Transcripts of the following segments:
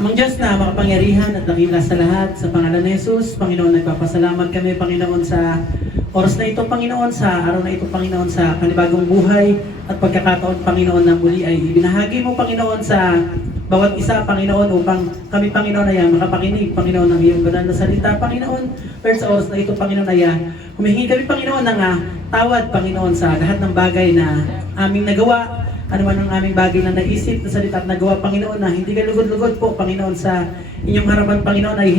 Amang Diyos na makapangyarihan at dakila sa lahat, sa pangalan ni Jesus, Panginoon, nagpapasalamat kami, Panginoon, sa oras na ito, Panginoon, sa araw na ito, Panginoon, sa panibagong buhay at pagkakataon, Panginoon, na muli ay ibinahagi mo, Panginoon, sa bawat isa, Panginoon, upang kami, Panginoon, ay makapakinig, Panginoon, ng iyong banal na salita, Panginoon. Lord, sa oras na ito, Panginoon, ay humihingi kami, Panginoon, ng tawad, Panginoon, sa lahat ng bagay na aming nagawa, ano man ang aming bagay na naisip, na salita at nagawa, Panginoon, na hindi ka lugod-lugod po, Panginoon, sa inyong harapan, Panginoon, ay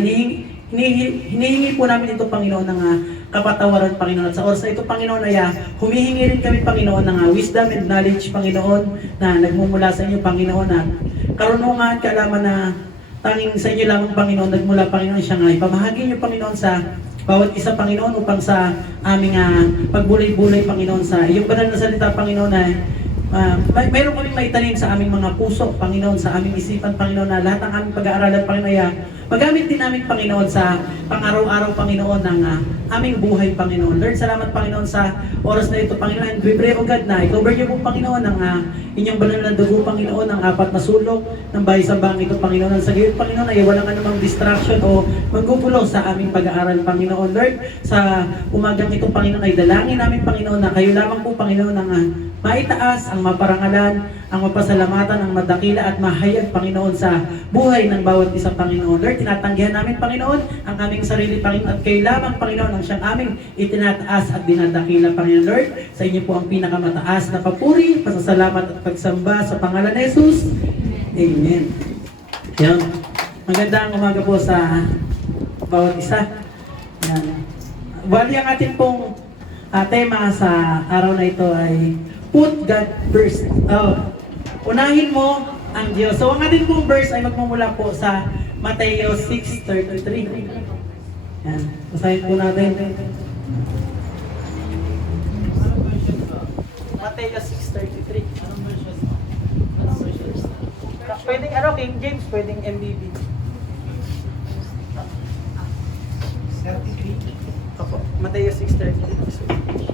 hinihingi po namin ito, Panginoon, ng kapatawaran, Panginoon. At sa oras na ito, Panginoon, ay humihingi rin kami, Panginoon, ng wisdom and knowledge, Panginoon, na nagmumula sa inyo, Panginoon, na karunungan, kaalaman na tanging sa inyo lamang, Panginoon, nagmula, Panginoon, siya nga ipamahagi niyo, Panginoon, sa bawat isa, Panginoon, upang sa aming pagbulay-bulay, Panginoon, sa iyong banal na salita, Panginoon, na mayroon kaming maitanim sa aming mga puso, Panginoon, sa aming isipan, Panginoon, na lahat ng aming pag-aaralan, Panginoon, ay magamit din namin, Panginoon, sa pang-araw-araw, Panginoon, ng aming buhay, Panginoon. Lord, salamat, Panginoon, sa oras na ito, Panginoon. And we pray, O God, na i-cover niyo po, Panginoon, ng inyong banal na dugo, Panginoon, ng apat na sulok ng bahay-sambang ito, Panginoon. Ang sa gayon, Panginoon, ay walang anumang distraction o maggugulo sa aming pag-aaral, Panginoon. Lord, sa umagang ito, Panginoon, ay dalangin namin, Panginoon, na kayo lamang po, Panginoon, ng maitaas, ang maparangalan, ang mapasalamatan, ang madakila at mahayag, Panginoon, sa buhay ng bawat isang, Panginoon. Lord, tinatanggihan namin, Panginoon, ang aming sarili, Panginoon, at kayo lamang, Panginoon, ang siyang aming itinataas at dinadakila, Panginoon. Lord, sa inyo po ang pinakamataas na papuri, pasasalamat at pagsamba sa pangalan ni Jesus. Amen. Yan. Magandang umaga po sa bawat isa. Yan. Bali, ang ating pong tema sa araw na ito ay put God first. Unahin mo ang Diyos. So, ang ating pong verse ay magmumula po sa Mateo 6:33. Yan. Basahin po natin. Mateo 6:33. Pwedeng King James, pwedeng MBB. 33. Opo, Mateo 6:33.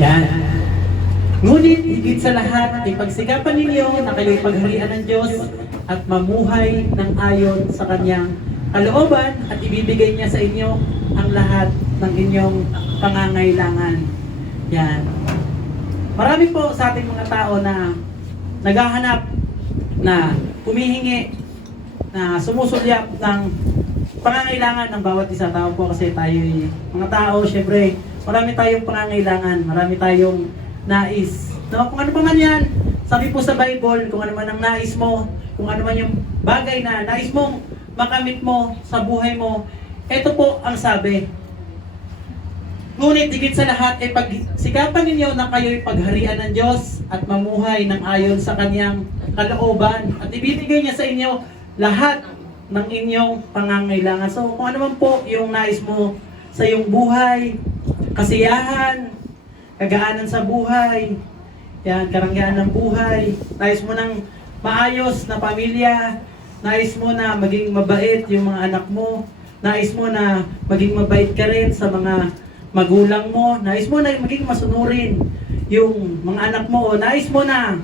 Yan. Ngunit higit sa lahat, ipagsikapan ninyo na kayo'y pagharian ng Diyos at mamuhay ng ayon sa Kanyang kalooban at ibibigay niya sa inyo ang lahat ng inyong pangangailangan. Yan. Marami po sa ating mga tao na naghahanap, na humihingi, na sumusulyap ng pangangailangan ng bawat isa. Tao po kasi tayo, mga tao, syempre, marami tayong pangangailangan, marami tayong nais. No? Kung ano pa man yan, sabi po sa Bible, kung ano man ang nais mo, kung ano man yung bagay na nais mong makamit mo sa buhay mo, ito po ang sabi. Ngunit higit sa lahat ay pagsikapan ninyo na kayo'y pagharian ng Diyos at mamuhay ng ayon sa Kanyang kalooban at ibibigay niya sa inyo lahat ng inyong pangangailangan. So kung ano man po yung nais mo sa iyong buhay, kasiyahan, kagaanan sa buhay, yan, karangyan ng buhay, nais mo ng maayos na pamilya, nais mo na maging mabait yung mga anak mo, nais mo na maging mabait ka rin sa mga magulang mo, nais mo na maging masunurin yung mga anak mo, o nais mo na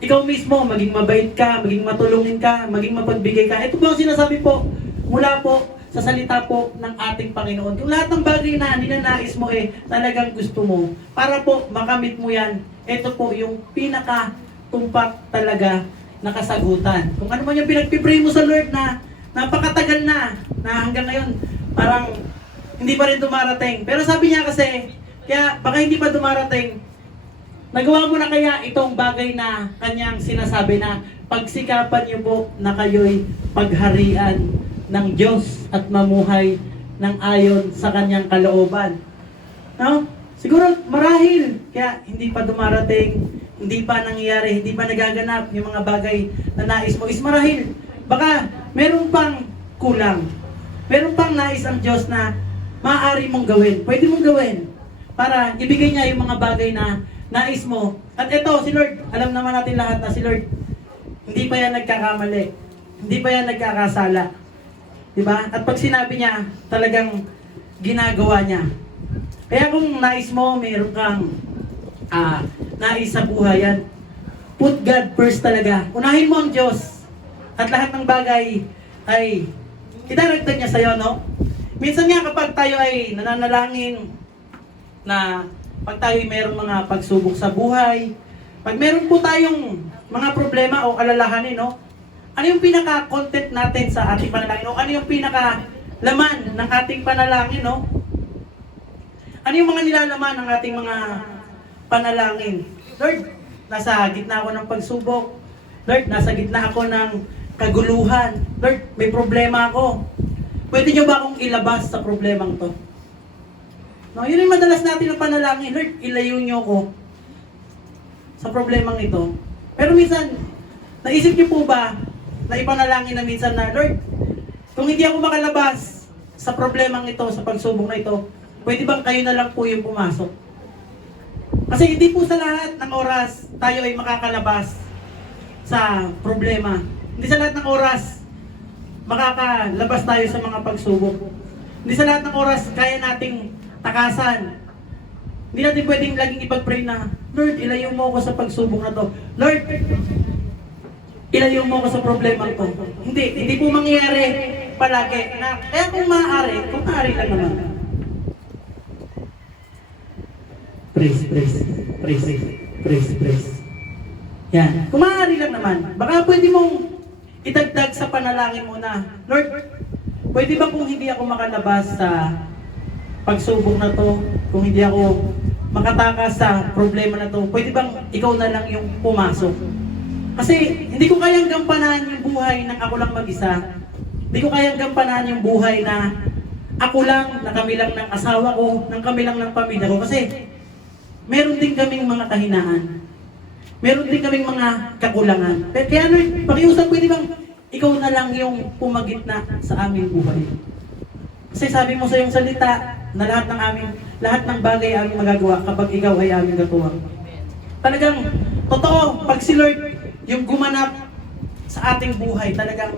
ikaw mismo maging mabait ka, maging matulungin ka, maging mapagbigay ka. Ito po ang sinasabi po mula po sa salita po ng ating Panginoon. Kung lahat ng bagay na ninanais mo talagang gusto mo, para po makamit mo yan, ito po yung pinaka-tumpak talaga na kasagutan. Kung ano man yung pinagpipray mo sa Lord na napakatagal na hanggang ngayon, parang hindi pa rin dumarating. Pero sabi niya kasi, kaya baka hindi pa dumarating, nagawa mo na kaya itong bagay na kanyang sinasabi na pagsikapan niyo po na kayo'y pagharian ng Diyos at mamuhay ng ayon sa Kanyang kalooban. No? Siguro marahil, kaya hindi pa dumarating, hindi pa nangyayari, hindi pa nagaganap yung mga bagay na nais mo is marahil. Baka meron pang kulang. Meron pang nais ang Diyos na maaari mong gawin. Pwede mong gawin para ibigay niya yung mga bagay na nais mo. At ito, si Lord, alam naman natin lahat na si Lord, hindi pa yan nagkakamali. Hindi pa yan nagkakasala. Diba? At pag sinabi niya, talagang ginagawa niya. Kaya kung nais mo, mayroon kang nais sa buhay yan. Put God first talaga. Unahin mo ang Diyos. At lahat ng bagay ay idaragdag niya sa'yo, no? Minsan nga kapag tayo ay nananalangin na pag tayo ay mayroong mga pagsubok sa buhay, pag meron po tayong mga problema o alalahanin, no? Ano yung pinaka-content natin sa ating panalangin? O ano yung pinaka-laman ng ating panalangin, no? Ano yung mga nilalaman ng ating mga panalangin? Lord, nasa gitna ako ng pagsubok. Lord, nasa gitna ako ng kaguluhan. Lord, may problema ako. Pwede niyo ba akong ilabas sa problemang to? No, yun yung madalas natin ng panalangin. Lord, ilayo niyo ako sa problemang ito. Pero minsan, naisip niyo po ba na ipanalangin na minsan na, Lord, kung hindi ako makalabas sa problemang ito, sa pagsubok na ito, pwede bang kayo na lang po yung pumasok? Kasi hindi po sa lahat ng oras tayo ay makakalabas sa problema. Hindi sa lahat ng oras makakalabas tayo sa mga pagsubok. Hindi sa lahat ng oras kaya nating takasan. Hindi natin pwedeng laging ipag-pray na, Lord, ilayo mo ako sa pagsubok na to. Lord, ilayo mo ako sa problema ko. Hindi po mangyayari palagi. Kaya kung maaari lang naman. Praise. Yan. Kung maaari lang naman, baka pwede mong idagdag sa panalangin mo na, Lord, pwede ba kung hindi ako makalabas sa pagsubok na to, kung hindi ako makatakas sa problema na to, pwede bang ikaw na lang yung pumasok? Kasi hindi ko kayang gampanan yung buhay ng ako lang mag-isa. Hindi ko kayang gampanan yung buhay na ako lang, na kami lang ng asawa ko, ng kami lang ng pamilya ko. Kasi meron din kaming mga kahinaan. Meron din kaming mga kakulangan. Kaya pakiusap, pwede bang ikaw na lang yung pumagitna sa aming buhay? Kasi sabi mo sa iyong salita na lahat ng bagay aming magagawa kapag ikaw ay aming katuwang. Talagang totoo, pag si Lord yung gumanap sa ating buhay, talagang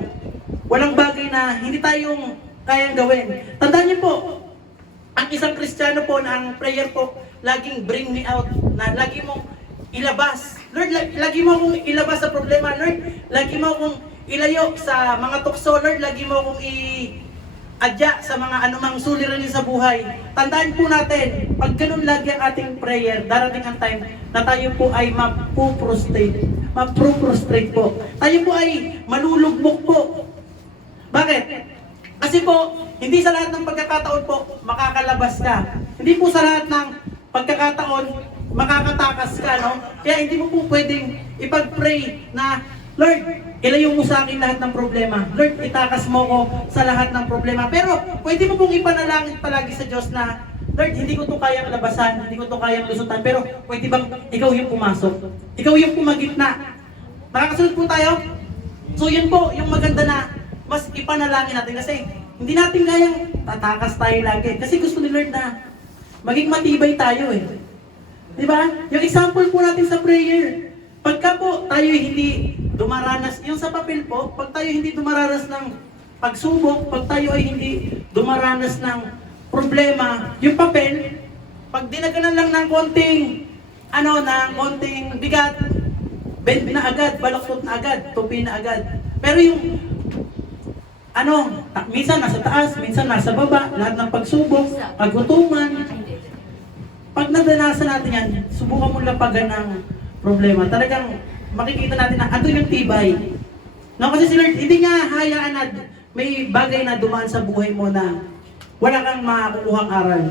walang bagay na hindi tayong kayang gawin. Tandaan niyo po, ang isang Kristiyano po na ang prayer po, laging bring me out, na lagi mong ilabas. Lord, lagi mo akong ilabas sa problema. Lord, lagi mo akong ilayo sa mga tukso. Lord, lagi mo akong adya sa mga anumang suliranin sa buhay. Tandaan po natin, pag ganun lagi ang ating prayer, darating ang time na tayo po ay mapuprostrate po. Tayo po ay malulugmok po. Bakit? Kasi po, hindi sa lahat ng pagkakataon po, makakalabas ka. Hindi po sa lahat ng pagkakataon, makakatakas ka, no? Kaya hindi mo po pwedeng ipag-pray na, Lord, ilayo mo sa akin lahat ng problema. Lord, itakas mo ko sa lahat ng problema. Pero, pwede mo pong ipanalangin palagi sa Diyos na, Lord, hindi ko to kayang labasan, hindi ko to kayang lusutan, pero pwede bang ikaw yung pumasok? Ikaw yung pumagitna. Makakasunod po tayo? So, yun po, yung maganda na mas ipanalangin natin kasi hindi natin kayang tatakas tayo lagi. Kasi gusto ni Lord na maging matibay tayo eh. Di ba? Yung example po natin sa prayer. Pagka po tayo hindi dumaranas, yung sa papel po, pag tayo hindi dumaranas ng pagsubok, pag tayo ay hindi dumaranas ng problema, yung papel, pag dinaganan lang ng konting bigat, bend na agad, balaktot na agad, tupi na agad. Pero yung minsan nasa taas, minsan nasa baba, lahat ng pagsubok, paggutuman. Pag nadanasan natin yan, subukan mo lapagan ng problema. Talagang makikita natin na ito yung tibay. No, kasi si Lord, hindi niya hayaan na may bagay na dumaan sa buhay mo na wala kang makukuhang aral.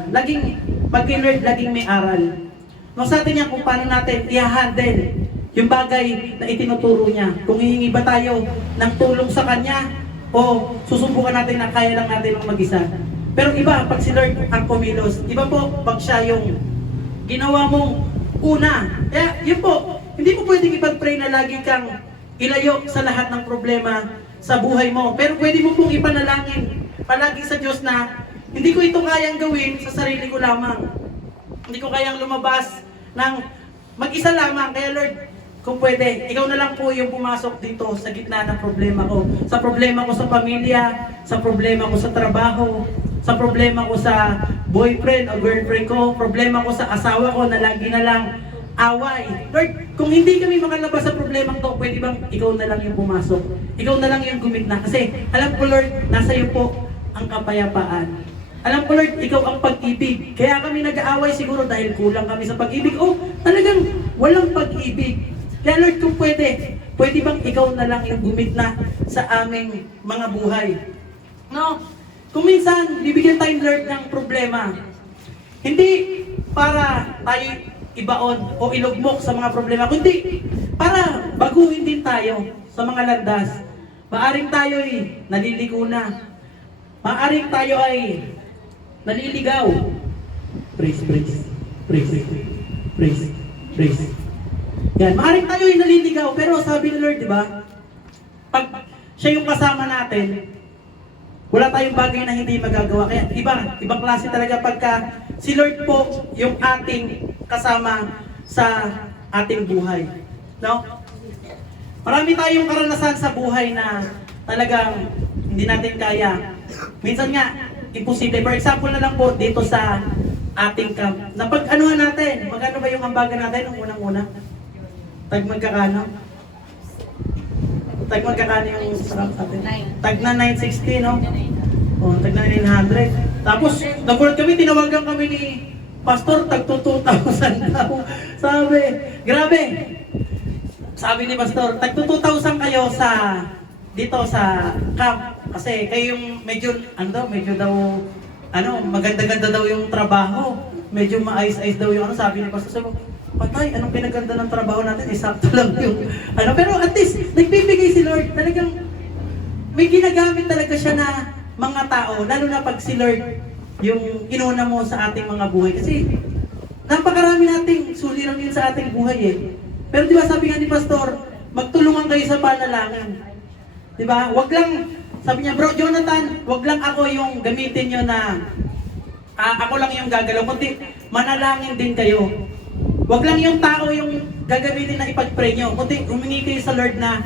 Pag kay Lord, laging may aral. No, sa atin yan kung paano natin i-handle yung bagay na itinuturo niya. Kung hihingi ba tayo ng tulong sa Kanya, o susubukan natin na kaya lang natin ang mag-isa. Pero iba, pag si Lord ang kumilos, iba po, pag siya yung ginawa mong una. Kaya, yun po, hindi mo pwedeng ipag-pray na lagi kang ilayo sa lahat ng problema sa buhay mo. Pero pwede mo pong ipanalangin palagi sa Diyos na hindi ko ito kayang gawin sa sarili ko lamang. Hindi ko kayang lumabas ng mag-isa lamang. Kaya Lord, kung pwede, ikaw na lang po yung pumasok dito sa gitna ng problema ko. Sa problema ko sa pamilya, sa problema ko sa trabaho, sa problema ko sa boyfriend o girlfriend ko, problema ko sa asawa ko na lagi na lang away. Lord, kung hindi kami makalabas sa problemang to, pwede bang ikaw na lang yung pumasok? Ikaw na lang yung gumigna. Kasi alam ko, Lord, nasa iyo po ang kapayapaan. Alam ko, Lord, ikaw ang pag-ibig. Kaya kami nag-aaway siguro dahil kulang kami sa pag-ibig. O talagang walang pag-ibig. Kaya Lord, kung pwede bang ikaw na lang yung gumigna sa aming mga buhay? No? Kung minsan, bibigyan tayo, Lord, ng problema. Hindi para tayo ibaon o ilugmok sa mga problema, kundi para baguhin din tayo sa mga landas. Maaring tayo ay naliligo na. Maaring tayo ay naliligaw. Praise, praise, praise, praise, praise. Yan, maaring tayo ay naliligaw, pero sabi ni Lord, di ba? Pag siya yung kasama natin, wala tayong bagay na hindi magagawa. Kaya ibang klase talaga pagka si Lord po yung ating kasama sa ating buhay. No? Marami tayong karanasan sa buhay na talagang hindi natin kaya. Minsan nga, imposible. For example na lang po dito sa ating camp. Napag-anuhan natin, magkano ba yung ambagan natin nung unang-una? Tag magkakano? Tag magkakano yung sa camp natin? Tag na 960, no? O, tag na 900. Tapos, nagulat kami, tinawagan kami ni Pastor, tag 2,000 daw. Sabi, grabe. Sabi ni Pastor, tag 2,000 kayo sa dito sa camp. Kasi kayo yung medyo maganda-ganda daw yung trabaho. Medyo maayos-ayos daw yung sabi ni Pastor. Sabi ko, patay, anong pinaganda ng trabaho natin? Sakto lang yung pero at least, nagbibigay si Lord. Talagang, may ginagamit talaga siya na mga tao, lalo na pag si Lord yung inuna mo sa ating mga buhay. Kasi, napakarami nating suliranin sa ating buhay eh. Pero di ba sabi nga ni Pastor, magtulungan kayo sa panalangin. Di ba? Wag lang, sabi niya, Bro Jonathan, wag lang ako yung gamitin nyo na ako lang yung gagalaw, kundi manalangin din kayo. Wag lang yung tao yung gagamitin na ipag-pray nyo, kundi humingi kayo sa Lord na,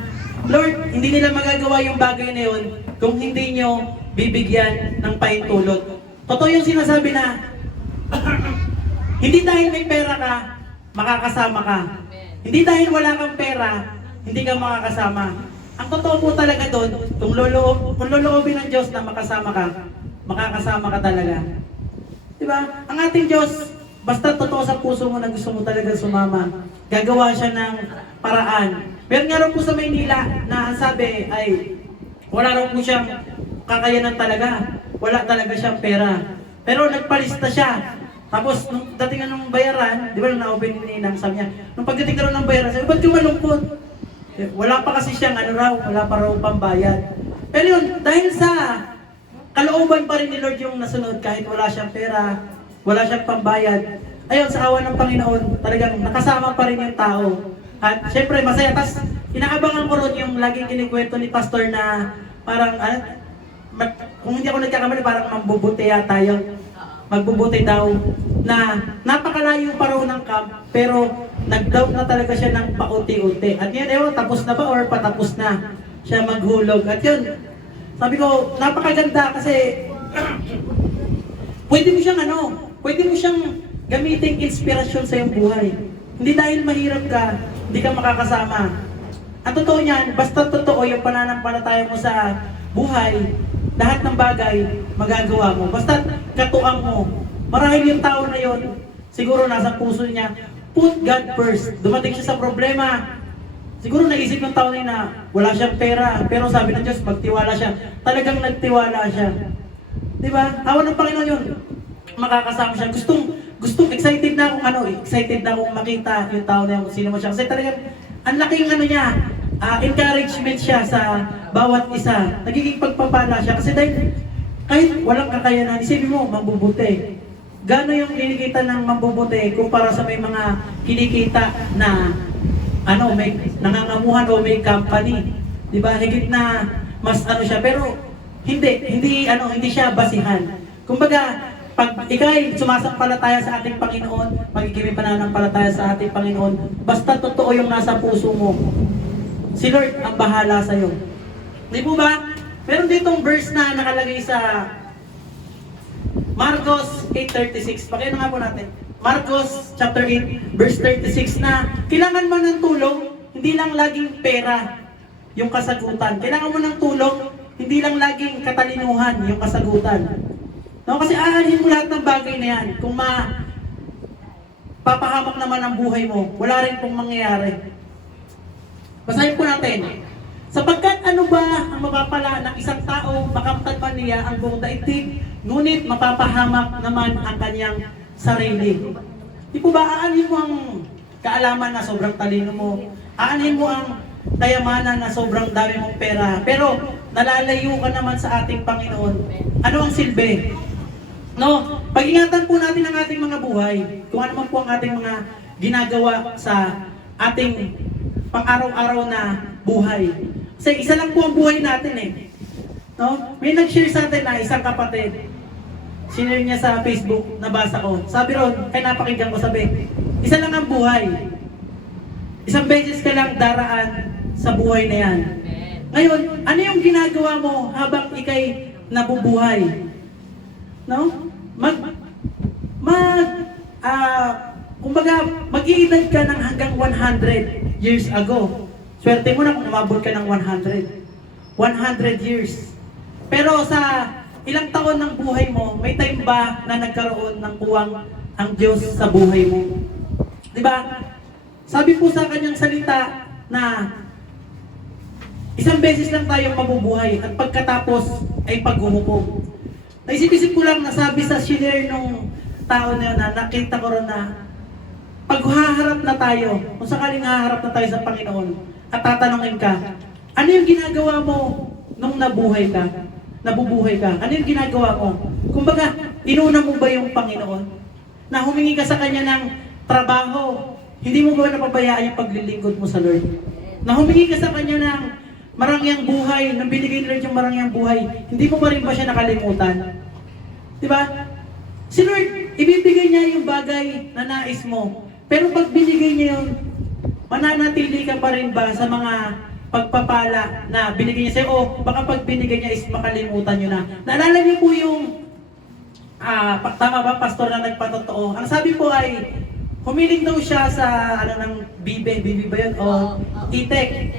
Lord, hindi nila magagawa yung bagay na yun kung hindi nyo bibigyan ng pahintulot. Totoo yung sinasabi na, hindi dahil may pera ka, makakasama ka. Hindi dahil wala kang pera, hindi ka makakasama. Ang totoo po talaga doon, kung loloobin ng Diyos na makasama ka, makakasama ka talaga. Diba? Ang ating Diyos, basta totoo sa puso mo na gusto mo talaga sumama, gagawa siya ng paraan. Meron nga raw po sa Maynila na ang sabi ay wala raw po siyang kakayanan talaga. Wala talaga siyang pera. Pero nagpalista siya. Tapos, nung dating na nung bayaran, di ba nung na-open ni Ninang, sabi niya, nung pagdating na ng bayaran, sabi, ba't ka malungkot? Wala pa kasi siyang wala pa raw pambayad. Pero yun, dahil sa kalooban pa rin ni Lord yung nasunod, kahit wala siyang pera, wala siyang pambayad. Ayun, sa awa ng Panginoon, talagang nakasama pa rin yung tao. At syempre, masaya. Tapos, inaabangan ko ron yung laging kinikwento ni Pastor na parang, kung hindi ako nagkakamali, parang mambubuti yata yung magbubuti daw na napakalayo pa raw ng camp, pero nag-down na talaga siya ng pauti-uti. At yun, tapos na ba or patapos na siya maghulog? At yun, sabi ko, napakaganda kasi pwede mo siyang gamitin inspirasyon sa iyong buhay. Hindi dahil mahirap ka, hindi ka makakasama. Ang totoo niyan, basta totoo yung pananampalataya mo sa buhay, lahat ng bagay magagawa mo. Basta katuang mo. Marahil yung tao na yon, siguro nasa puso niya, put God first. Dumating siya sa problema. Siguro naisip ng tao na wala siyang pera, pero sabi ng Diyos, magtiwala siya. Talagang nagtiwala siya. Di ba? Awa ng Panginoon yun. Makakasama siya. Gustong excited na akong makita yung tao na yun, sino mo siya. Kasi talagang, ang laking niya, encouragement siya sa bawat isa. Nagiging pagpapala siya. Kasi dahil, kahit walang kakayanan, isipin mo, mambubuti. Gano'n yung kinikita ng mambubuti kumpara sa may mga kinikita na may nangangamuhan o may company. Di ba? Higit na mas siya. Pero, hindi siya basihan. Kumbaga, pag ikay sumasampalataya sa ating Panginoon, magiging may pananampalataya sa ating Panginoon, basta totoo yung nasa puso mo, si Lord ang bahala sa'yo. Di po ba? Meron ditong verse na nakalagay sa Marcos 8:36. Pakinggan nga po natin. Marcos chapter 8 verse 36 na kailangan mo ng tulong, hindi lang laging pera yung kasagutan. Kailangan mo ng tulong, hindi lang laging katalinuhan yung kasagutan. No, kasi aanhin mo lahat ng bagay na yan. Kung papahamak naman ang buhay mo, wala rin pong mangyayari. Basahin po natin. Sapagkat ano ba ang mapapala ng isang tao, makamtan man niya ang buong daigdig, ngunit mapapahamak naman ang kanyang sarili. Di po ba aanhin mo ang kaalaman na sobrang talino mo? Aanhin mo ang kayamanan na sobrang dami mong pera, pero nalalayo ka naman sa ating Panginoon. Ano ang silbi? No, pag-ingatan po natin ang ating mga buhay, kung ano man po ang ating mga ginagawa sa ating pang-araw-araw na buhay. Kasi isa lang po ang buhay natin eh. No? May nag-share sa atin na isang kapatid. Sinare niya sa Facebook, nabasa ko. Sabi ron, kaya napakinggan ko, sabi, isa lang ang buhay. Isang beses ka lang daraan sa buhay na yan. Ngayon, ano yung ginagawa mo habang ikay nabubuhay? No? Kumbaga, mag-iedad ka ng hanggang 100 years ago. Swerte mo na kung umabot ka ng 100. 100 years. Pero sa ilang taon ng buhay mo, may time ba na nagkaroon ng puwang ang Diyos sa buhay mo? Diba? Sabi po sa kanyang salita na isang beses lang tayong mabubuhay at pagkatapos ay paghuhukom. Naisip-isip ko lang na sabi sa shinare nung tao na yun na nakita ko rin na pag haharap na tayo, kung sakaling haharap na tayo sa Panginoon at tatanungin ka, ano yung ginagawa mo nung nabubuhay ka? Ano yung ginagawa mo? Kumbaga, inuna mo ba yung Panginoon? Na humingi ka sa Kanya ng trabaho, hindi mo ba napabayaan yung paglilingkod mo sa Lord? Na humingi ka sa Kanya ng marangyang buhay, nang binigay ni Lord yung marangyang buhay, hindi mo pa rin ba siya nakalimutan? Diba? Si Lord, ibibigay niya yung bagay na nais mo. Pero pag binigay niya yun, mananatili ka pa rin ba sa mga pagpapala na binigay niya sa'yo? O baka pag binigay niya is makalimutan nyo na. Naalala niyo po yung, tama ba, pastor na nagpatotoo? Ang sabi po ay, humiling daw siya sa, bibe ba yun? O itek.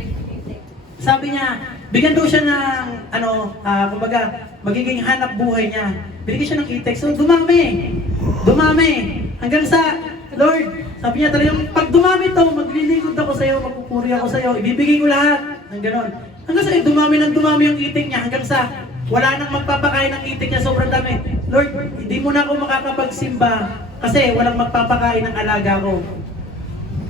Sabi niya, bigyan daw siya ng, kumbaga, magiging hanap buhay niya. Binigyan siya ng itek. So, dumami. Hanggang sa, Lord, sabi niya talagang, pag dumami to, maglilingkod ako sa iyo, magpupuri ako sa iyo, ibibigay ko lahat. Ng ganon. Hanggang sa, dumami yung itik niya. Hanggang sa, wala nang magpapakain ng itik niya, sobrang dami. Lord, hindi mo na ako makakapagsimba kasi walang magpapakain ng alaga ko.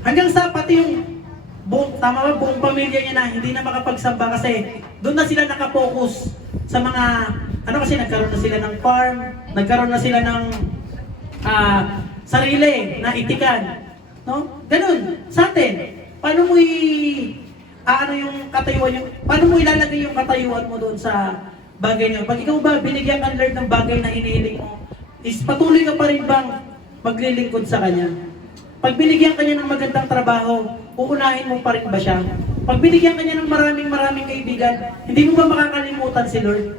Hanggang sa, pati yung buong pamilya niya na hindi na makapagsamba kasi doon na sila nakapokus sa mga, kasi nagkaroon na sila ng farm, nagkaroon na sila ng sarili na itikan. No? Ganun, sa atin, paano mo paano mo ilalagay yung katayuan mo doon sa bagay niyo? Pag ikaw ba binigyan ka Lord ng bagay na hinihiling mo, is patuloy ka pa rin bang maglilingkod sa Kanya? Pag binigyan ka niya ng magandang trabaho, uunahin mo pa rin ba siya? Pag binigyan ka niya ng maraming kaibigan, hindi mo ba makakalimutan si Lord?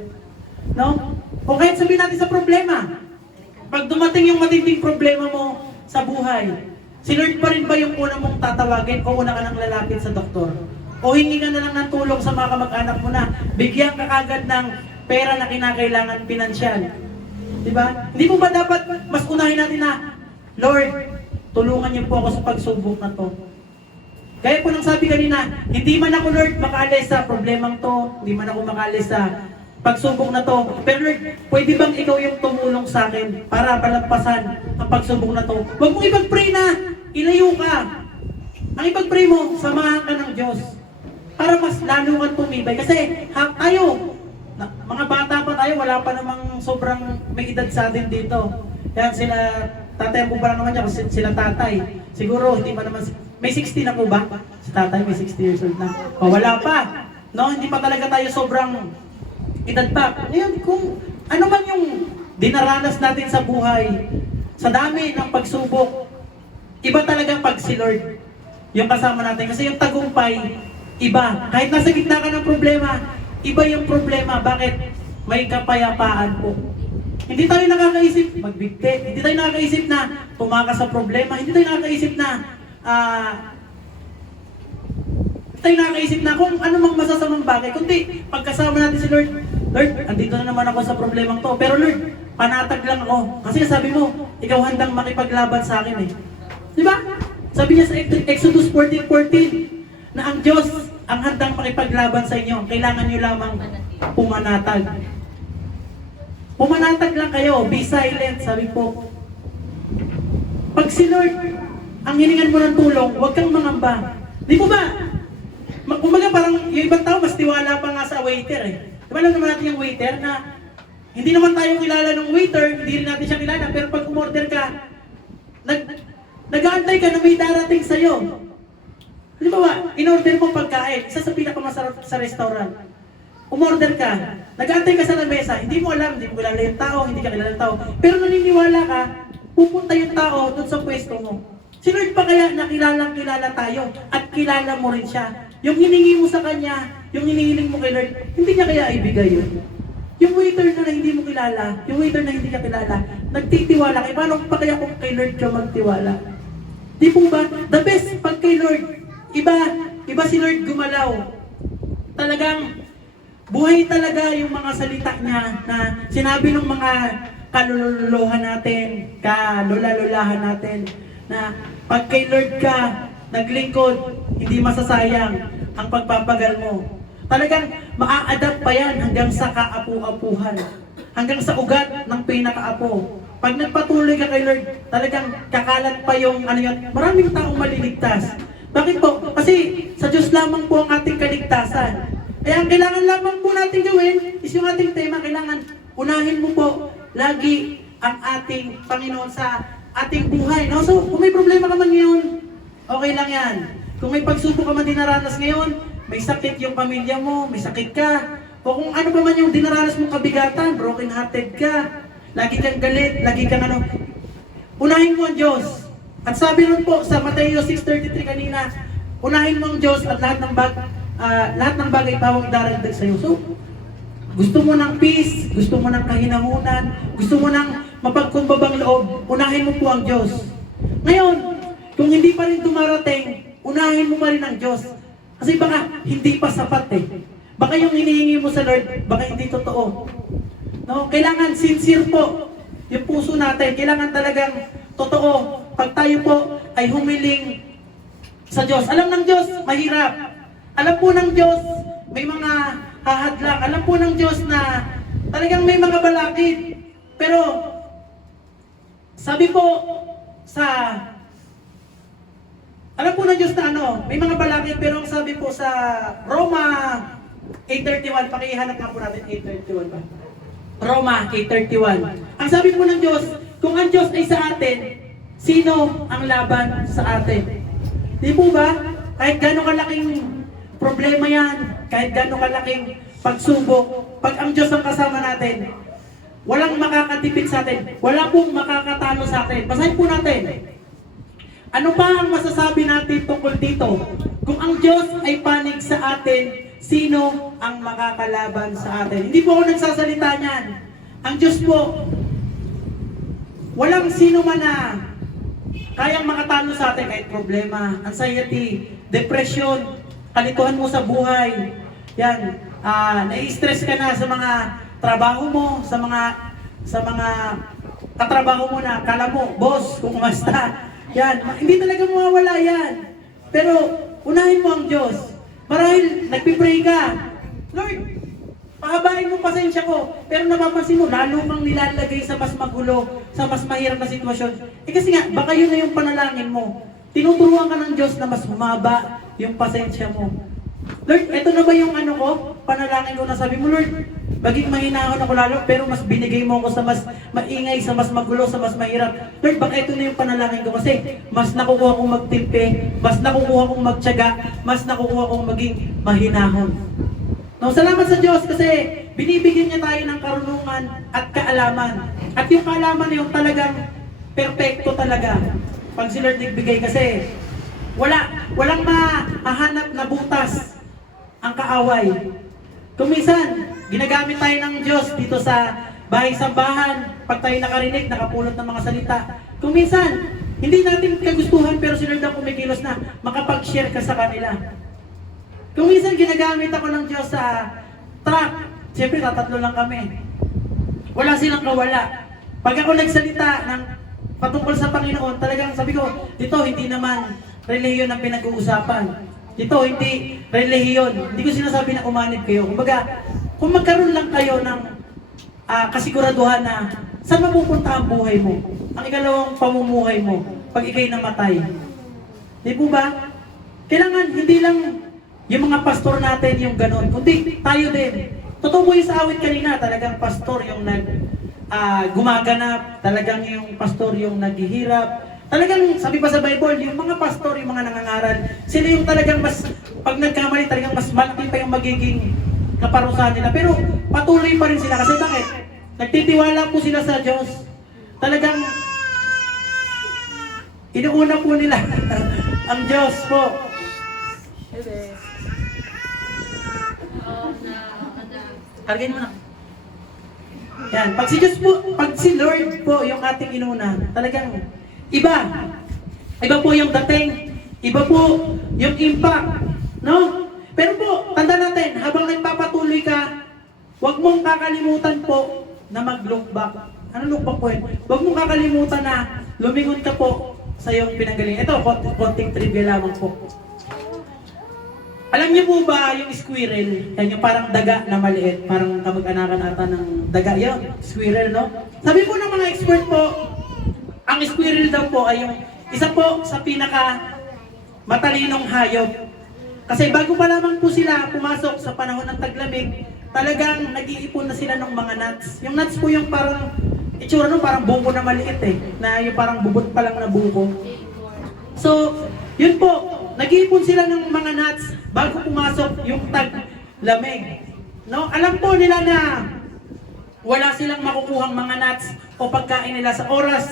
No? O kahit sabihin natin sa problema, pag dumating yung matinding problema mo sa buhay, si Lord pa rin ba yung una mong tatawagin o una ka nang lalapit sa doktor? O hingi ka na lang ng tulong sa mga kamag-anak mo na bigyan ka kagad ng pera na kinakailangan pinansyal? Diba? Hindi mo ba dapat mas unahin natin na, Lord, tulungan niyo po ako sa pagsubok na to. Kaya po nang sabi kanina, hindi man ako Lord makaalis sa problemang to, hindi man ako makaalis sa pagsubok na to. Pero Lord, pwede bang ikaw yung tumulong sa akin para palagpasan ang pagsubok na to? Huwag mong ipag-pray na, ilayo ka. Ang ipag-pray mo, samahan ka ng Diyos. Para mas lalo kang tumibay. Kasi tayo, mga bata pa tayo, wala pa namang sobrang may edad sa atin dito. Kaya sila, tatay po pa lang naman niya kasi sila tatay. Siguro, hindi pa naman, may 60 na po ba? Si tatay may 60 years old na. O, wala pa. No, hindi pa talaga tayo sobrang edad pa. Ngayon, kung ano man yung dinaranas natin sa buhay, sa dami ng pagsubok, iba talaga pag si Lord yung kasama natin. Kasi yung tagumpay, iba. Kahit nasa gitna ka ng problema, iba yung problema. Bakit? May kapayapaan po. Hindi tayo nakakaisip magbigti. Hindi tayo nakakaisip na tumakas sa problema. Hindi tayo nakakaisip na tayo nakakaisip na kung ano mang masasamang bagay. Kundi pagkasama natin si Lord, Lord, andito na naman ako sa problemang to. Pero Lord, panatag lang ako. Kasi sabi mo, ikaw handang makipaglaban sa akin eh. Di ba? Sabi niya sa Exodus 14:14 na ang Diyos ang handang makipaglaban sa inyo. Kailangan niyo lamang pumanatag. Pumanatag lang kayo. Be silent, sabi po. Pag si Lord ang hiningan mo ng tulong, huwag kang mangamba. Di po ba? Kumbaga parang yung ibang tao mas tiwala pa nga sa waiter eh. Di ba alam naman natin yung waiter na hindi naman tayo kilala ng waiter, hindi rin natin siya kilala, pero pag umorder ka, nag-aantay ka na may darating sa'yo. Di ba ba? In-order mo pagkain, isa sa pinakamasarap sa restaurant. Umorder ka, nag-aantay ka sa lamesa, hindi mo alam, hindi mo kilala yung tao, hindi ka kilala yung tao, pero naniniwala ka, pupunta yung tao doon sa pwesto mo. Si Lord pa kaya nakilalang kilala tayo at kilala mo rin siya. Yung hiningi mo sa Kanya, yung hinihiling mo kay Lord, hindi niya kaya ibigay yun. Yung waiter na hindi mo kilala, yung waiter na hindi ka kilala, nagtitiwala kay paano pa kaya kung kay Lord ka magtiwala? Di po ba? The best pag kay Lord, iba si Lord gumalaw. Talagang buhay talaga yung mga salita niya na sinabi ng mga kalululuhan natin, kalula-lulahan natin, na pag kay Lord ka naglingkod, hindi masasayang ang pagpapagal mo. Talagang maa-adapt pa yan hanggang sa kaapu-apuhan, hanggang sa ugat ng pinakaapo. Pag nagpatuloy ka kay Lord, talagang kakalat pa yung maraming taong maliligtas. Bakit po? Kasi sa Diyos lamang po ang ating kaligtasan. Kaya ang kailangan lamang po natin gawin is yung ating tema, kailangan unahin mo po lagi ang ating Panginoon sa ating buhay. No? So, kung may problema ka man ngayon, okay lang yan. Kung may pagsubok ka man dinaranas ngayon, may sakit yung pamilya mo, may sakit ka, o kung ano pa man yung dinaranas mong kabigatan, broken hearted ka, lagi kang galit, lagi kang unahin mo ang Diyos. At sabi nun po sa Mateo 6:33 kanina, unahin mo ang Diyos at lahat ng bagay tawag daragdag sa iyo. So, gusto mo ng peace, gusto mo ng kahinahunan, gusto mo ng mapagkumbabang loob, unahin mo po ang Diyos. Ngayon, kung hindi pa rin dumarating, unahin mo pa rin ang Diyos. Kasi baka hindi pa sapat eh. Baka yung hinihingi mo sa Lord, baka hindi totoo. No? Kailangan sincere po yung puso natin. Kailangan talagang totoo. Pag tayo po ay humiling sa Diyos. Alam ng Diyos, mahirap. Alam po ng Diyos, may mga hahadlang. Alam po ng Diyos na talagang may mga balakid. Pero, sabi po alam po ng Diyos na may mga balakid, pero ang sabi po sa Roma 8:31, pakihanap nga po natin 8:31 ba? Roma 8:31. Ang sabi po ng Diyos, kung ang Diyos ay sa atin, sino ang laban sa atin? Di po ba? Kahit gano'ng kalaking problema yan, kahit gano'ng kalaking pagsubok, pag ang Diyos ang kasama natin, walang makakatipid sa atin, wala pong makakatalo sa atin. Basahin po natin. Ano pa ang masasabi natin tungkol dito? Kung ang Diyos ay panig sa atin, sino ang makakalaban sa atin? Hindi po ako nagsasalita niyan. Ang Diyos po, walang sino man na kayang makatalo sa atin kahit problema, anxiety, depression, kalituhan mo sa buhay. Yan, nai-stress ka na sa mga trabaho mo, sa mga katrabaho mo na kala mo, boss, kung kumasta. Yan, hindi talaga mawawala yan. Pero, unahin mo ang Diyos. Marahil, nagpipray ka. Lord, pahabain mo pasensya ko. Pero napapansin mo, lalo mang nilalagay sa mas magulo, sa mas mahirap na sitwasyon. Kasi nga, baka yun na yung panalangin mo. Tinuturuan ka ng Diyos na mas humaba yung pasensya mo. Lord, eto na ba yung panalangin ko na sabi mo, Lord, maging mahinahon ako lalo, pero mas binigay mo ako sa mas maingay, sa mas magulo, sa mas mahirap. Lord, baka ito na yung panalangin ko kasi mas nakukuha kong magtimpe, mas nakukuha kong magtiyaga, mas nakukuha kong maging mahinahon. No, salamat sa Diyos kasi binibigyan niya tayo ng karunungan at kaalaman. At yung kaalaman na yung talagang perfecto talaga. Pag si Lord nagbigay kasi walang mahahanap na butas ang kaaway. Kung minsan, ginagamit tayo ng Diyos dito sa bahay-sambahan, pag tayo nakarinig, nakapulot ng mga salita. Kung minsan, hindi natin kagustuhan pero si Lord ang kumikilos na makapag-share ka sa kanila. Kung minsan ginagamit ako ng Diyos sa truck, siyempre tatatlo lang kami. Wala silang kawala. Pag ako nagsalita ng patungkol sa Panginoon, talagang sabi ko, dito hindi naman relihiyon ang pinag-uusapan. Dito hindi relihiyon. Hindi ko sinasabi na umanib kayo. Kumbaga, kung magkaroon lang kayo ng kasiguraduhan na saan mapupunta ang buhay mo, ang ikalawang pamumuhay mo, pag ikay namatay. Di po ba? Kailangan hindi lang yung mga pastor natin yung ganon, kundi tayo din. Totoo po yung sa awit kanina, talagang pastor yung gumaganap, talagang yung pastor yung naghihirap. Talagang, sabi pa sa Bible, yung mga pastor, yung mga nangangaral, sila yung talagang mas, pag nagkamali, talagang mas malaki pa yung magiging kaparusahan nila. Pero patuloy pa rin sila. Kasi bakit? Nagtitiwala po sila sa Diyos. Talagang, inuuna po nila ang Diyos po. Kargain mo na. Yan, pag si Diyos po, pag si Lord po yung ating inuna, talagang iba. Iba po yung dating, iba po yung impact, no? Pero po, tanda natin, habang nagpapatuloy ka, huwag mong kakalimutan po na mag-look back. Ano look back po yun? Huwag mong kakalimutan na lumingon ka po sa iyong pinanggalingan. Ito, konting trivia lamang po. Alam niyo po ba yung squirrel? Yan yung parang daga na maliit. Parang kamag-anakan ata ng daga. Yan, squirrel, no? Sabi po ng mga expert po, ang squirrel daw po ay yung isa po sa pinaka matalinong hayop. Kasi bago pa lamang po sila pumasok sa panahon ng taglamig, talagang nag-iipon na sila ng mga nuts. Yung nuts po yung parang, itsura no, parang buko na maliit na yung parang bubot pa lang na buko. So, yun po, nag-iipon sila ng mga nuts bago pumasok yung taglamig. No? Alam po nila na wala silang makukuhang mga nuts o pagkain nila sa oras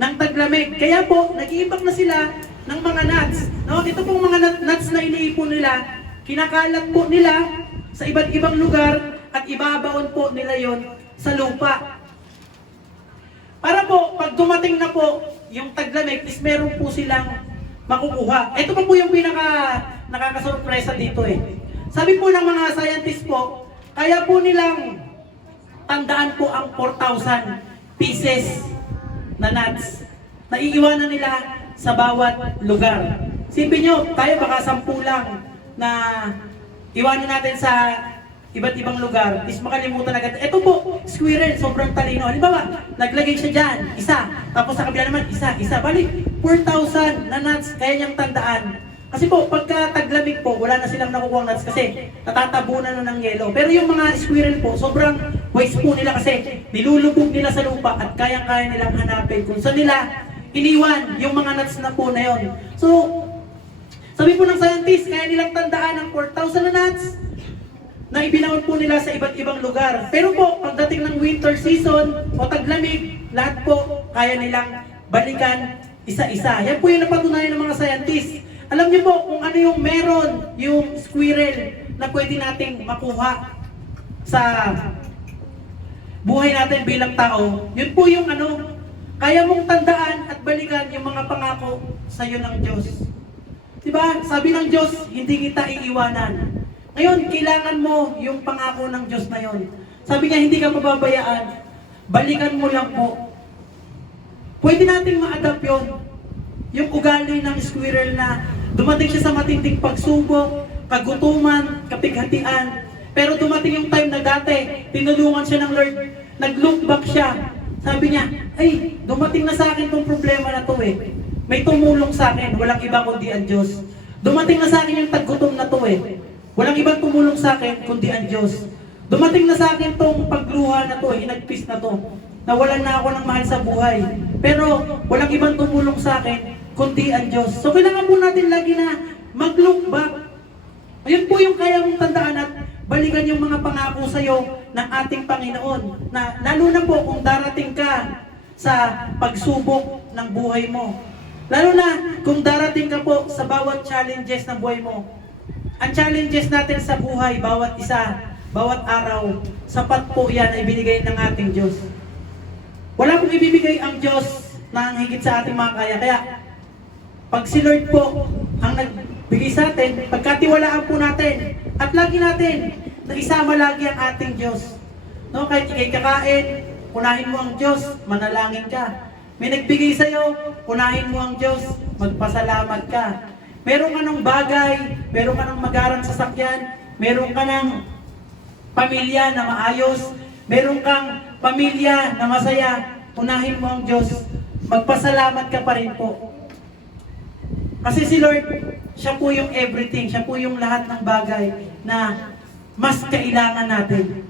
ng taglamig. Kaya po, nag-iimbak na sila ng mga nuts. No? Ito pong mga nuts na iniipon nila, kinakalat po nila sa iba't ibang lugar at ibabaon po nila yon sa lupa. Para po, pag dumating na po yung taglamig, is meron po silang makukuha. Ito pa po yung nakakasurpresa dito Sabi po ng mga scientists po, kaya po nilang tandaan po ang 4,000 pieces na nuts na iiwanan nila sa bawat lugar. Sipin nyo, tayo baka 10 lang na iwanan natin sa iba't ibang lugar, is makalimutan agad. Ito po, squirrel, sobrang talino. Halimbawa, naglagay siya dyan, isa. Tapos sa kabila naman, isa. Balik, 4,000 na nuts, kaya niyang tandaan. Kasi po, pagka taglamig po, wala na silang nakukuha nuts kasi natatabunan na ng yelo. Pero yung mga squirrel po, sobrang wise po nila kasi nilulubog nila sa lupa at kayang-kaya nilang hanapin kung saan nila iniwan yung mga nuts na po na yon. So, sabi po ng scientist, kaya nilang tandaan ang 4,000 na nuts na ibinaon po nila sa iba't ibang lugar. Pero po, pagdating ng winter season o taglamig, lahat po kaya nilang balikan isa-isa. Yan po yung napatunayan ng mga scientists. Alam niyo po kung ano yung meron, yung squirrel na pwede nating makuha sa buhay natin bilang tao. Yun po yung kaya mong tandaan at balikan yung mga pangako sa iyo ng Diyos. Diba? Sabi ng Diyos, hindi kita iiwanan. Ngayon, kailangan mo yung pangako ng Diyos na yon. Sabi niya, hindi ka mababayaan. Balikan mo lang po. Pwede nating ma-adapt yun. Yung ugali ng squirrel na dumating siya sa matinding pagsubok, kagutuman, kapighatian. Pero dumating yung time na dati, tinulungan siya ng Lord, nag-look back siya. Sabi niya, ay, dumating na sa akin tong problema na to May tumulong sa akin, walang iba kundi ang Diyos. Dumating na sa akin yung taggutom na to Walang ibang tumulong sa akin kundi ang Diyos. Dumating na sa akin tong pagluha na to, hinagpis na to. Nawalan na ako ng mahal sa buhay. Pero walang ibang tumulong sa akin kundi ang Diyos. So kailangan po natin lagi na mag-look back. Ayun po yung kaya mong tandaan at balikan yung mga pangako sa iyo ng ating Panginoon. Na lalo na po kung darating ka sa pagsubok ng buhay mo. Lalo na kung darating ka po sa bawat challenges ng buhay mo. Ang challenges natin sa buhay, bawat isa, bawat araw, sapat po yan ay binigay ng ating Diyos. Wala pong ibibigay ang Diyos na higit sa ating mga kaya. Kaya, pag si Lord po ang nagbigay sa atin, pagkatiwalaan po natin, at lagi natin, na isama lagi ang ating Diyos. No, kahit ikay kakain, unahin mo ang Diyos, manalangin ka. May nagbigay sa'yo, unahin mo ang Diyos, magpasalamat ka. Meron ka ng bagay, meron ka ng magarang sasakyan, meron ka ng pamilya na maayos, meron kang pamilya na masaya, unahin mo ang Diyos, magpasalamat ka pa rin po. Kasi si Lord, siya po yung everything, siya po yung lahat ng bagay na mas kailangan natin.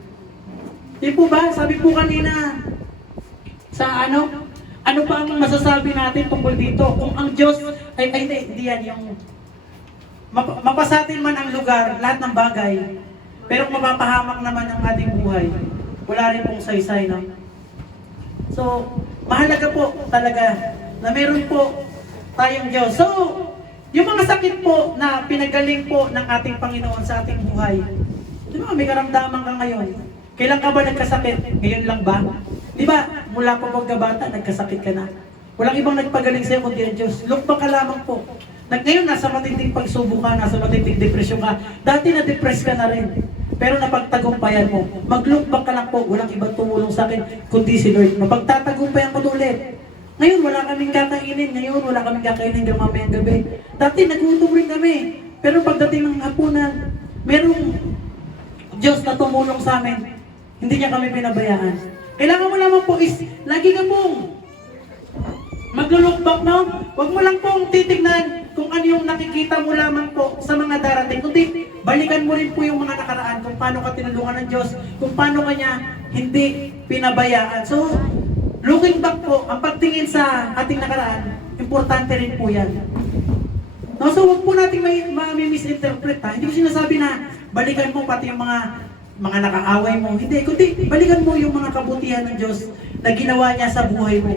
Di po ba? Sabi po kanina, sa ano pa ang masasabi natin tungkol dito? Kung ang Diyos, hindi yan, yung mapasatin man ang lugar, lahat ng bagay, pero kung mapapahamak naman ang ating buhay, wala rin pong saysay, no? So, mahalaga po talaga na meron po tayong Diyos. So, yung mga sakit po na pinagaling po ng ating Panginoon sa ating buhay, di ba, may karamdaman ka ngayon. Kailan ka ba nagkasakit? Ngayon lang ba? Di ba, mula pa pagkabata, nagkasakit ka na. Walang ibang nagpagaling sa'yo kundi ang Diyos. Look back ka lamang po. Ngayon, nasa matinding pagsubok ka, nasa matinding depresyon ka. Dati na-depress ka na rin. Pero napagtagumpayan mo. Mag-look back ka lang po. Walang ibang tumulong sa akin kundi si Lord. Mapagtatagumpayan ko ulit. Ngayon, wala kaming kakainin. Ngayon, wala kaming kakainin hanggang mamayang gabi. Dati, nagutom rin kami. Pero pagdating ng hapunan, merong Diyos na tumulong sa amin. Hindi niya kami pinabayaan. Kailangan mo lamang po is, lagi ka pong mag-look back, no? Huwag mo lang pong titignan kung ano yung nakikita mo lamang po sa mga darating. Kundi, balikan mo rin po yung mga nakaraan, kung paano ka tinulungan ng Diyos, kung paano ka niya hindi pinabayaan. So, looking back po, ang pagtingin sa ating nakaraan, importante rin po yan. No, so, huwag po natin may misinterpret, ha? Hindi ko sinasabi na balikan mo pati yung mga nakaaway mo. Hindi, kundi balikan mo yung mga kabutihan ng Diyos na ginawa niya sa buhay mo.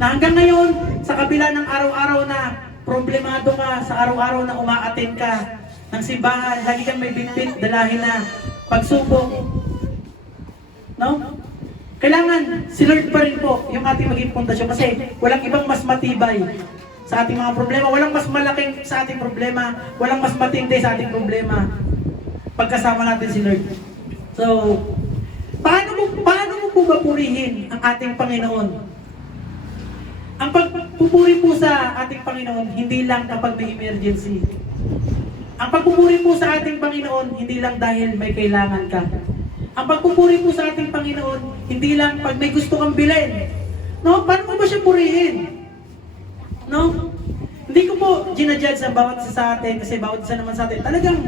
Na hanggang ngayon, sa kabila ng araw-araw na problemado ka, sa araw-araw na umaattend ka ng simbahan, lagi kang may bitbit dalahin na pagsubok. No? Kailangan, si Lord pa rin po yung ating maging pundasyon kasi walang ibang mas matibay sa ating mga problema, walang mas malaking sa ating problema, walang mas matindi sa ating problema pagkasama natin si Lord. So, paano mo po ba purihin ang ating Panginoon? Ang pagpupuri po sa ating Panginoon, hindi lang kapag may emergency. Ang pagpupuri po sa ating Panginoon, hindi lang dahil may kailangan ka. Ang pagpupuri po sa ating Panginoon, hindi lang pag may gusto kang bilhin. No? Paano mo ba siya purihin? No? Hindi ko po ginajudge sa bawat isa sa atin, kasi bawat isa naman sa atin, talagang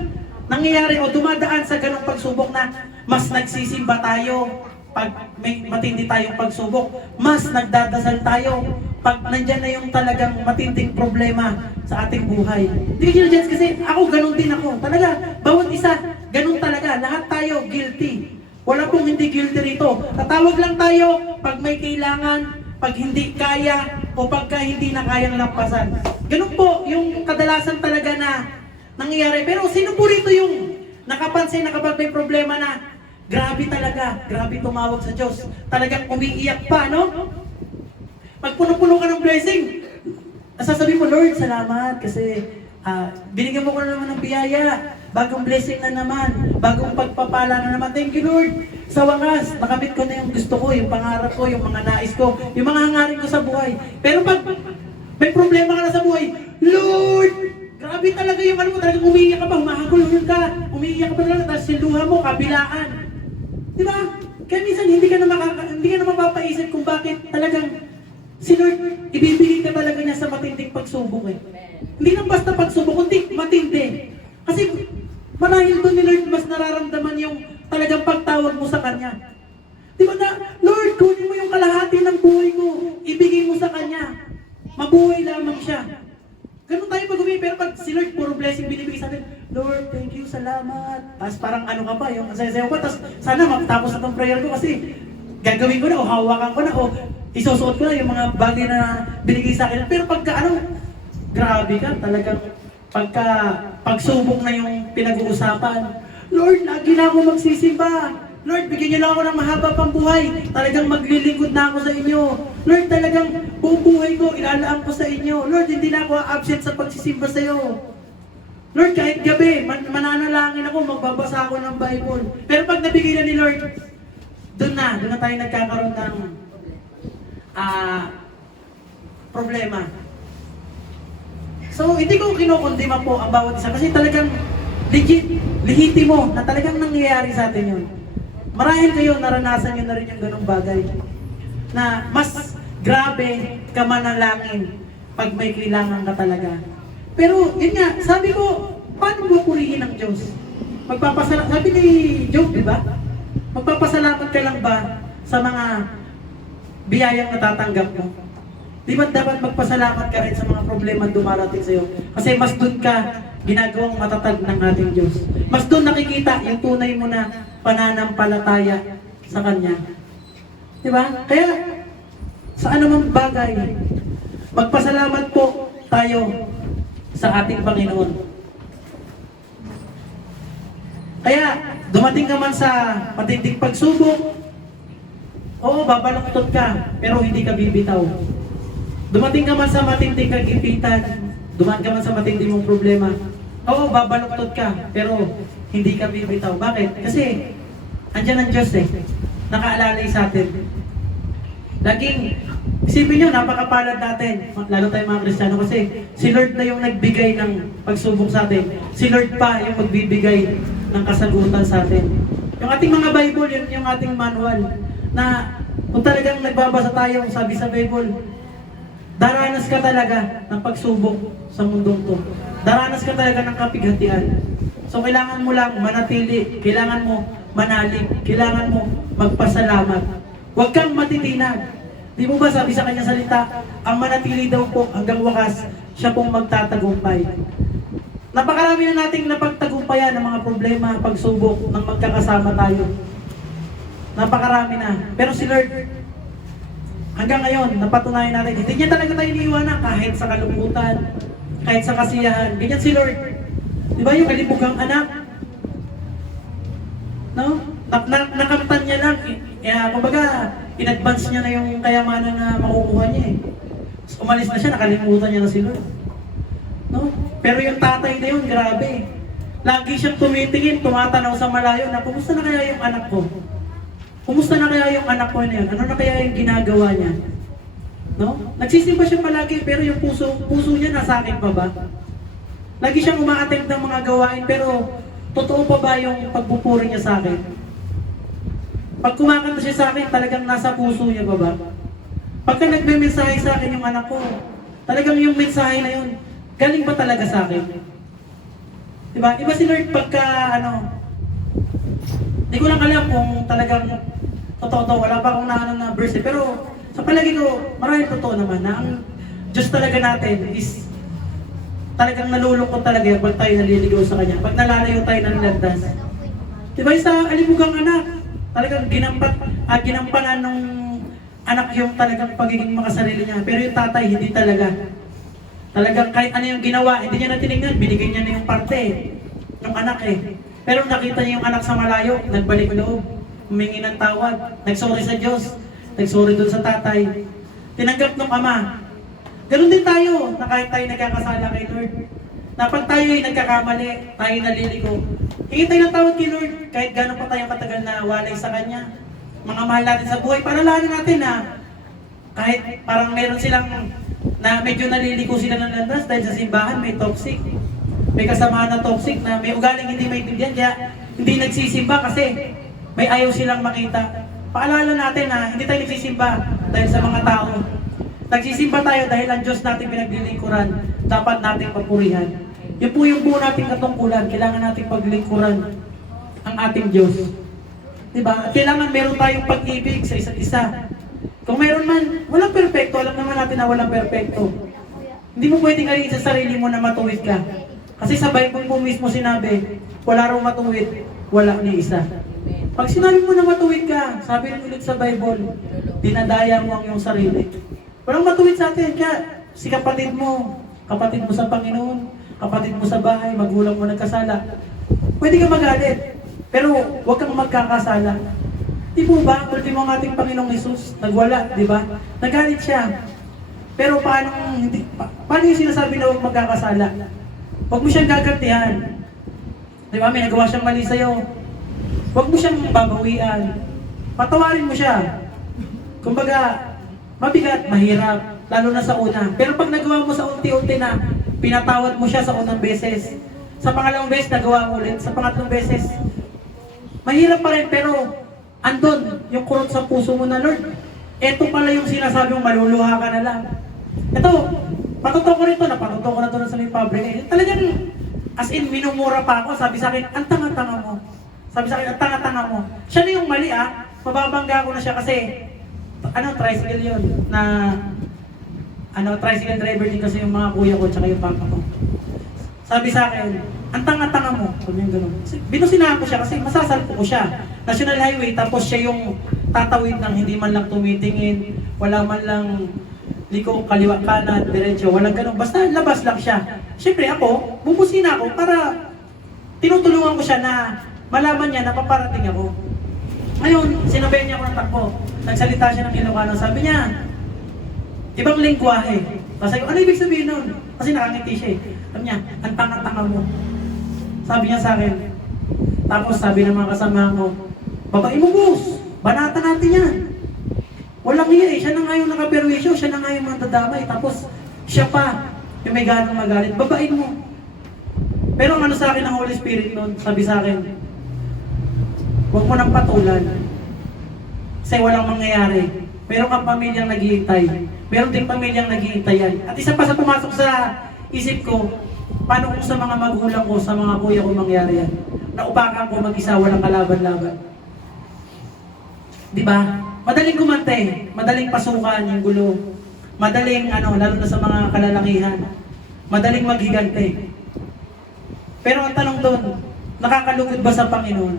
nangyayari o dumadaan sa ganong pagsubok na mas nagsisimba tayo pag may matindi tayong pagsubok, mas nagdadasal tayo pag nandyan na yung talagang matinding problema sa ating buhay. Hindi ko ginajudge kasi ako ganon din ako. Talaga, bawat isa, ganon talaga. Lahat tayo guilty. Wala pong hindi guilty rito. Tatawag lang tayo pag may kailangan, pag hindi kaya, o pagka hindi na kayang lampasan. Ganon po yung kadalasan talaga na nangyayari. Pero sino po rito yung nakapansin na kapag may problema na grabe talaga, grabe tumawag sa Diyos, talagang umiiyak pa, no? Pag puno-puno ka ng blessing, nasasabi mo, Lord, salamat kasi binigyan mo ko na naman ng biyaya, bagong blessing na naman, bagong pagpapala na naman. Thank you, Lord. Sa wakas, nakamit ko na yung gusto ko, yung pangarap ko, yung mga nais ko, yung mga hangarin ko sa buhay. Pero pag may problema ka na sa buhay, Lord, grabe talaga yung ano mo, talagang umiiyak ka pa, humahagulhol ka, umiiyak ka pa talaga, tapos yung luha mo, kabilaan. Di ba? Kaya minsan hindi ka na mapapaisip kung bakit talagang si Lord, ibibigay ka talaga niya sa matinding pagsubok eh. Hindi lang basta pagsubok, kundi matindi. Kasi marahil doon ni Lord mas nararamdaman yung talagang pagtawag mo sa Kanya. Di ba na, Lord, kunin mo yung kalahati ng buhay ko, ibigay mo sa Kanya. Mabuhay lamang siya. Ganun tayo pag-uwi, pero pag si Lord, puro blessing binibigay sa atin, Lord, thank you, salamat. Tapos parang ano ka pa, yung sayaw ko, tapos sana magtapos na itong prayer ko kasi gagawin ko na, o hawakan ko na, o isusuot ko na yung mga bagay na binigay sa akin. Pero pagka grabe ka, talagang pagsubok na yung pinag-uusapan, Lord, lagi na ako magsisimba. Lord, bigyan niyo lang ako ng mahaba pang buhay. Talagang maglilingkod na ako sa inyo. Lord, talagang buong buhay ko, ilalaan ko sa inyo. Lord, hindi na ako absent sa pagsisimba sa iyo. Lord, kahit gabi, mananalangin ako, magbabasa ako ng Bible. Pero pag nabigay na ni Lord, doon na tayo nagkakaroon ng problema. So, hindi ko kinukundima po ang bawat isa kasi talagang legit, lehitimo na talagang nangyayari sa atin yun. Marahil kayo, naranasan nyo na rin yung ganong bagay na mas grabe ka manalangin pag may kailangan ka talaga. Pero, yun nga, sabi ko, paano mo purihin ang Diyos? Sabi ni Job, di ba? Magpapasalamat ka lang ba sa mga biyayang natatanggap mo? Di ba dapat magpasalamat ka rin sa mga problema dumarating sa'yo? Kasi mas doon ka ginagawang matatag ng ating Diyos. Mas doon nakikita yung tunay mo na pananampalataya sa Kanya. Di ba? Kaya, sa anumang bagay, magpasalamat po tayo sa ating Panginoon. Kaya, dumating ka man sa matinding pagsubok, oo, babaluktot ka, pero hindi ka bibitaw. Dumating ka man sa matinding kagipitan, dumaan ka man sa matinding mong problema, oo, babaluktot ka, pero hindi ka bibitaw. Bakit? Kasi, andyan ang Diyos nakaalalay sa atin. Laging, isipin nyo, napakapalad natin, lalo tayong mga Kristiyano, kasi si Lord na yung nagbigay ng pagsubok sa atin. Si Lord pa yung magbibigay ng kasagutan sa atin. Yung ating mga Bible, yun yung ating manual, na kung talagang nagbabasa tayo, sabi sa Bible, daranas ka talaga ng pagsubok sa mundong to. Daranas ka talaga ng kapighatian. So kailangan mo lang manatili, kailangan mo manalig, kailangan mo magpasalamat. Huwag kang matitinag. Di mo ba sabi sa kanya salita, ang manatili daw po hanggang wakas, siya pong magtatagumpay. Napakarami na nating napagtagumpayan ng mga problema, pagsubok, nang magkakasama tayo. Napakarami na. Pero si Lord, hanggang ngayon, napatunayan natin, hindi niya talaga tayo iniiwanan kahit sa kalungkutan, kahit sa kasiyahan. Ganyan si Lord. Di ba yung kalimugang anak? No? Nakamtan niya lang. Kumbaga, in-advance niya na yung kayamanan na makukuha niya Umalis na siya, nakalimutan niya na si Lord. No? Pero yung tatay na yun, grabe. Lagi siyang tumitingin, tumatanaw sa malayo na, kumusta na kaya yung anak ko? Kumusta na kaya yung anak ko na yun? Ano na kaya yung ginagawa niya? No? Nagsisimba siya palagi, pero yung puso niya nasa akin pa ba? Lagi siyang umaattend ng mga gawain, pero totoo pa ba yung pagpupuri niya sa akin? Pag kumakanta siya sa akin, talagang nasa puso niya pa ba? Pagka nagme-mensahe sa akin yung anak ko, talagang yung mensahe na yun, galing ba talaga sa akin? Diba? Iba si Lord pagka, di ko lang alam kung talagang totoo, wala pa akong na verse pero sa palagi ko, maraming totoo naman na ang Diyos talaga natin is talagang nalulungkot talaga pag tayo naliligaw sa Kanya, pag nalalayo tayo ng landas. Diba sa alimugang anak, talagang ginampanan nung anak yung talagang pagiging makasarili niya, pero yung tatay hindi talaga. Talagang kahit ano yung ginawa, hindi niya na tinignan, binigay niya na yung parte ng anak Pero nakita niya yung anak sa malayo, nagbalik loob, humingi ng tawad, nagsorry sa Diyos, nagsorry dun sa tatay, tinanggap ng ama. Ganun din tayo, na kahit tayo nagkakasala kay Lord, na pag tayo ay nagkakamali, tayo naliliko, hingi tayo ng tawad kay Lord, kahit gano'n pa tayong katagal na walay sa Kanya. Mga mahal natin sa buhay, panalangin natin na kahit parang meron silang na medyo naliliko sila ng landas dahil sa simbahan may toxic. May kasama na toxic na may ugaling hindi maintindihan, kaya hindi nagsisimba kasi may ayaw silang makita. Paalala natin na hindi tayo nagsisimba dahil sa mga tao. Nagsisimba tayo dahil ang Diyos natin pinaglilingkuran, dapat nating papurihan. Yun po yung buo nating katungkulan, kailangan nating paglingkuran ang ating Diyos. Diba? Kailangan meron tayong pag-ibig sa isa't isa. Kung meron man, walang perfecto, alam naman natin na walang perfecto. Hindi mo pwedeng aliin sa sarili mo na matuwid ka. Kasi sa Bible po mismo sinabi, wala raw matuwid, wala ni isa. Pag sinabi mo na matuwid ka, sabi rin ulit sa Bible, dinadaya mo ang iyong sarili. Walang matuwid sa atin, kaya si kapatid mo sa Panginoon, kapatid mo sa bahay, magulang mo nagkasala, Pwede ka magalit, pero huwag kang magkakasala. Di po ba? Ultimo ang ating Panginoong Jesus, nagwala, di ba? Nagalit siya. Pero paano yung sinasabi na huwag magkakasala? Huwag mo siyang gagantihan. Di ba? May nagawa siyang mali sa'yo. Huwag mo siyang babawian. Patawarin mo siya. Kumbaga, mabigat, mahirap, lalo na sa una. Pero pag nagawa mo sa unti-unti na, pinatawad mo siya sa unang beses. Sa pangalawang beses, nagawa mo ulit. Sa pangatlong beses, mahirap pa rin, pero andun, yung kurot sa puso mo na, Lord, eto pala yung sinasabi mong maluluha ka na lang. Ito, patuto ko rito, napatuto ko na ito sa may pabrika. Talagang, as in, minumura pa ako. Sabi sa akin, ang tanga-tanga mo. Sabi sa akin, ang tanga-tanga mo. Siya na yung mali mababangga ko na siya kasi, tricycle yun, tricycle driver din kasi yung mga kuya ko tsaka yung papa ko. Sabi sa akin, ang tanga-tanga mo. Sabi yung gano'n. Binusinahan ko siya kasi masasalpo ko siya. National Highway, tapos siya yung tatawid ng hindi man lang tumitingin, wala man lang liko, kaliwa, kanan, diretso, walang gano'n. Basta labas lang siya. Siyempre ako, bubusina ako para tinutulungan ko siya na malaman niya na paparating ako. Ngayon, sinabayan niya ako ng takbo. Nagsalita siya ng Ilocano. Sabi niya, ibang lingwahe. Kasi ano ibig sabihin nun? Kasi nakangiti siya eh. Sabi niya, ang tanga-tanga mo. Sabi niya sa akin. Tapos sabi ng mga kasama ko, babae mo boss, banata natin yan. Walang iya eh, siya na nga yung nakaperwisyo, siya na nga yung mandadamay. Tapos siya pa, yung may ganang magalit, babain mo. Pero ang ano sa akin ng Holy Spirit noon, sabi sa akin, huwag mo nang patulan. Kasi walang mangyayari. Meron kang pamilyang naghihintay. Meron ding pamilyang naghihintayan. At isa pa sa pumasok sa isip ko, paano kung sa mga magulang ko, sa mga kuya ko mangyari yan? Naupakan ko mag-isa, walang kalaban-laban. Diba? Madaling gumante, madaling pasukan yung gulo. Madaling, lalo na sa mga kalalakihan, madaling maghigante. Pero ang tanong doon, nakakalugod ba sa Panginoon?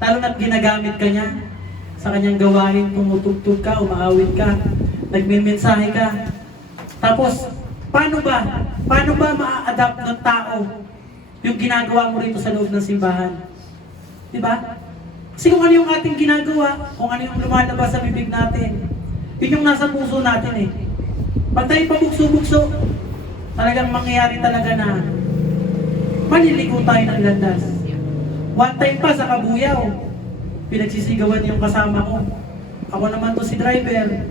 Lalo na't ginagamit ka niya sa kanyang gawain, tumutugtog ka, umaawit ka, nagmimensahe ka. Tapos, paano ba ma-adapt ng tao yung ginagawa mo rito sa loob ng simbahan? Diba? Kasi kung ano yung ating ginagawa, kung ano yung lumalabas sa bibig natin, yun yung nasa puso natin eh. Pag tayo pabukso-bukso, talagang mangyayari talaga na maliligo tayo ng landas. One time pa sa Kabuyaw, pinagsisigawan yung kasama ko. Ako naman to si driver.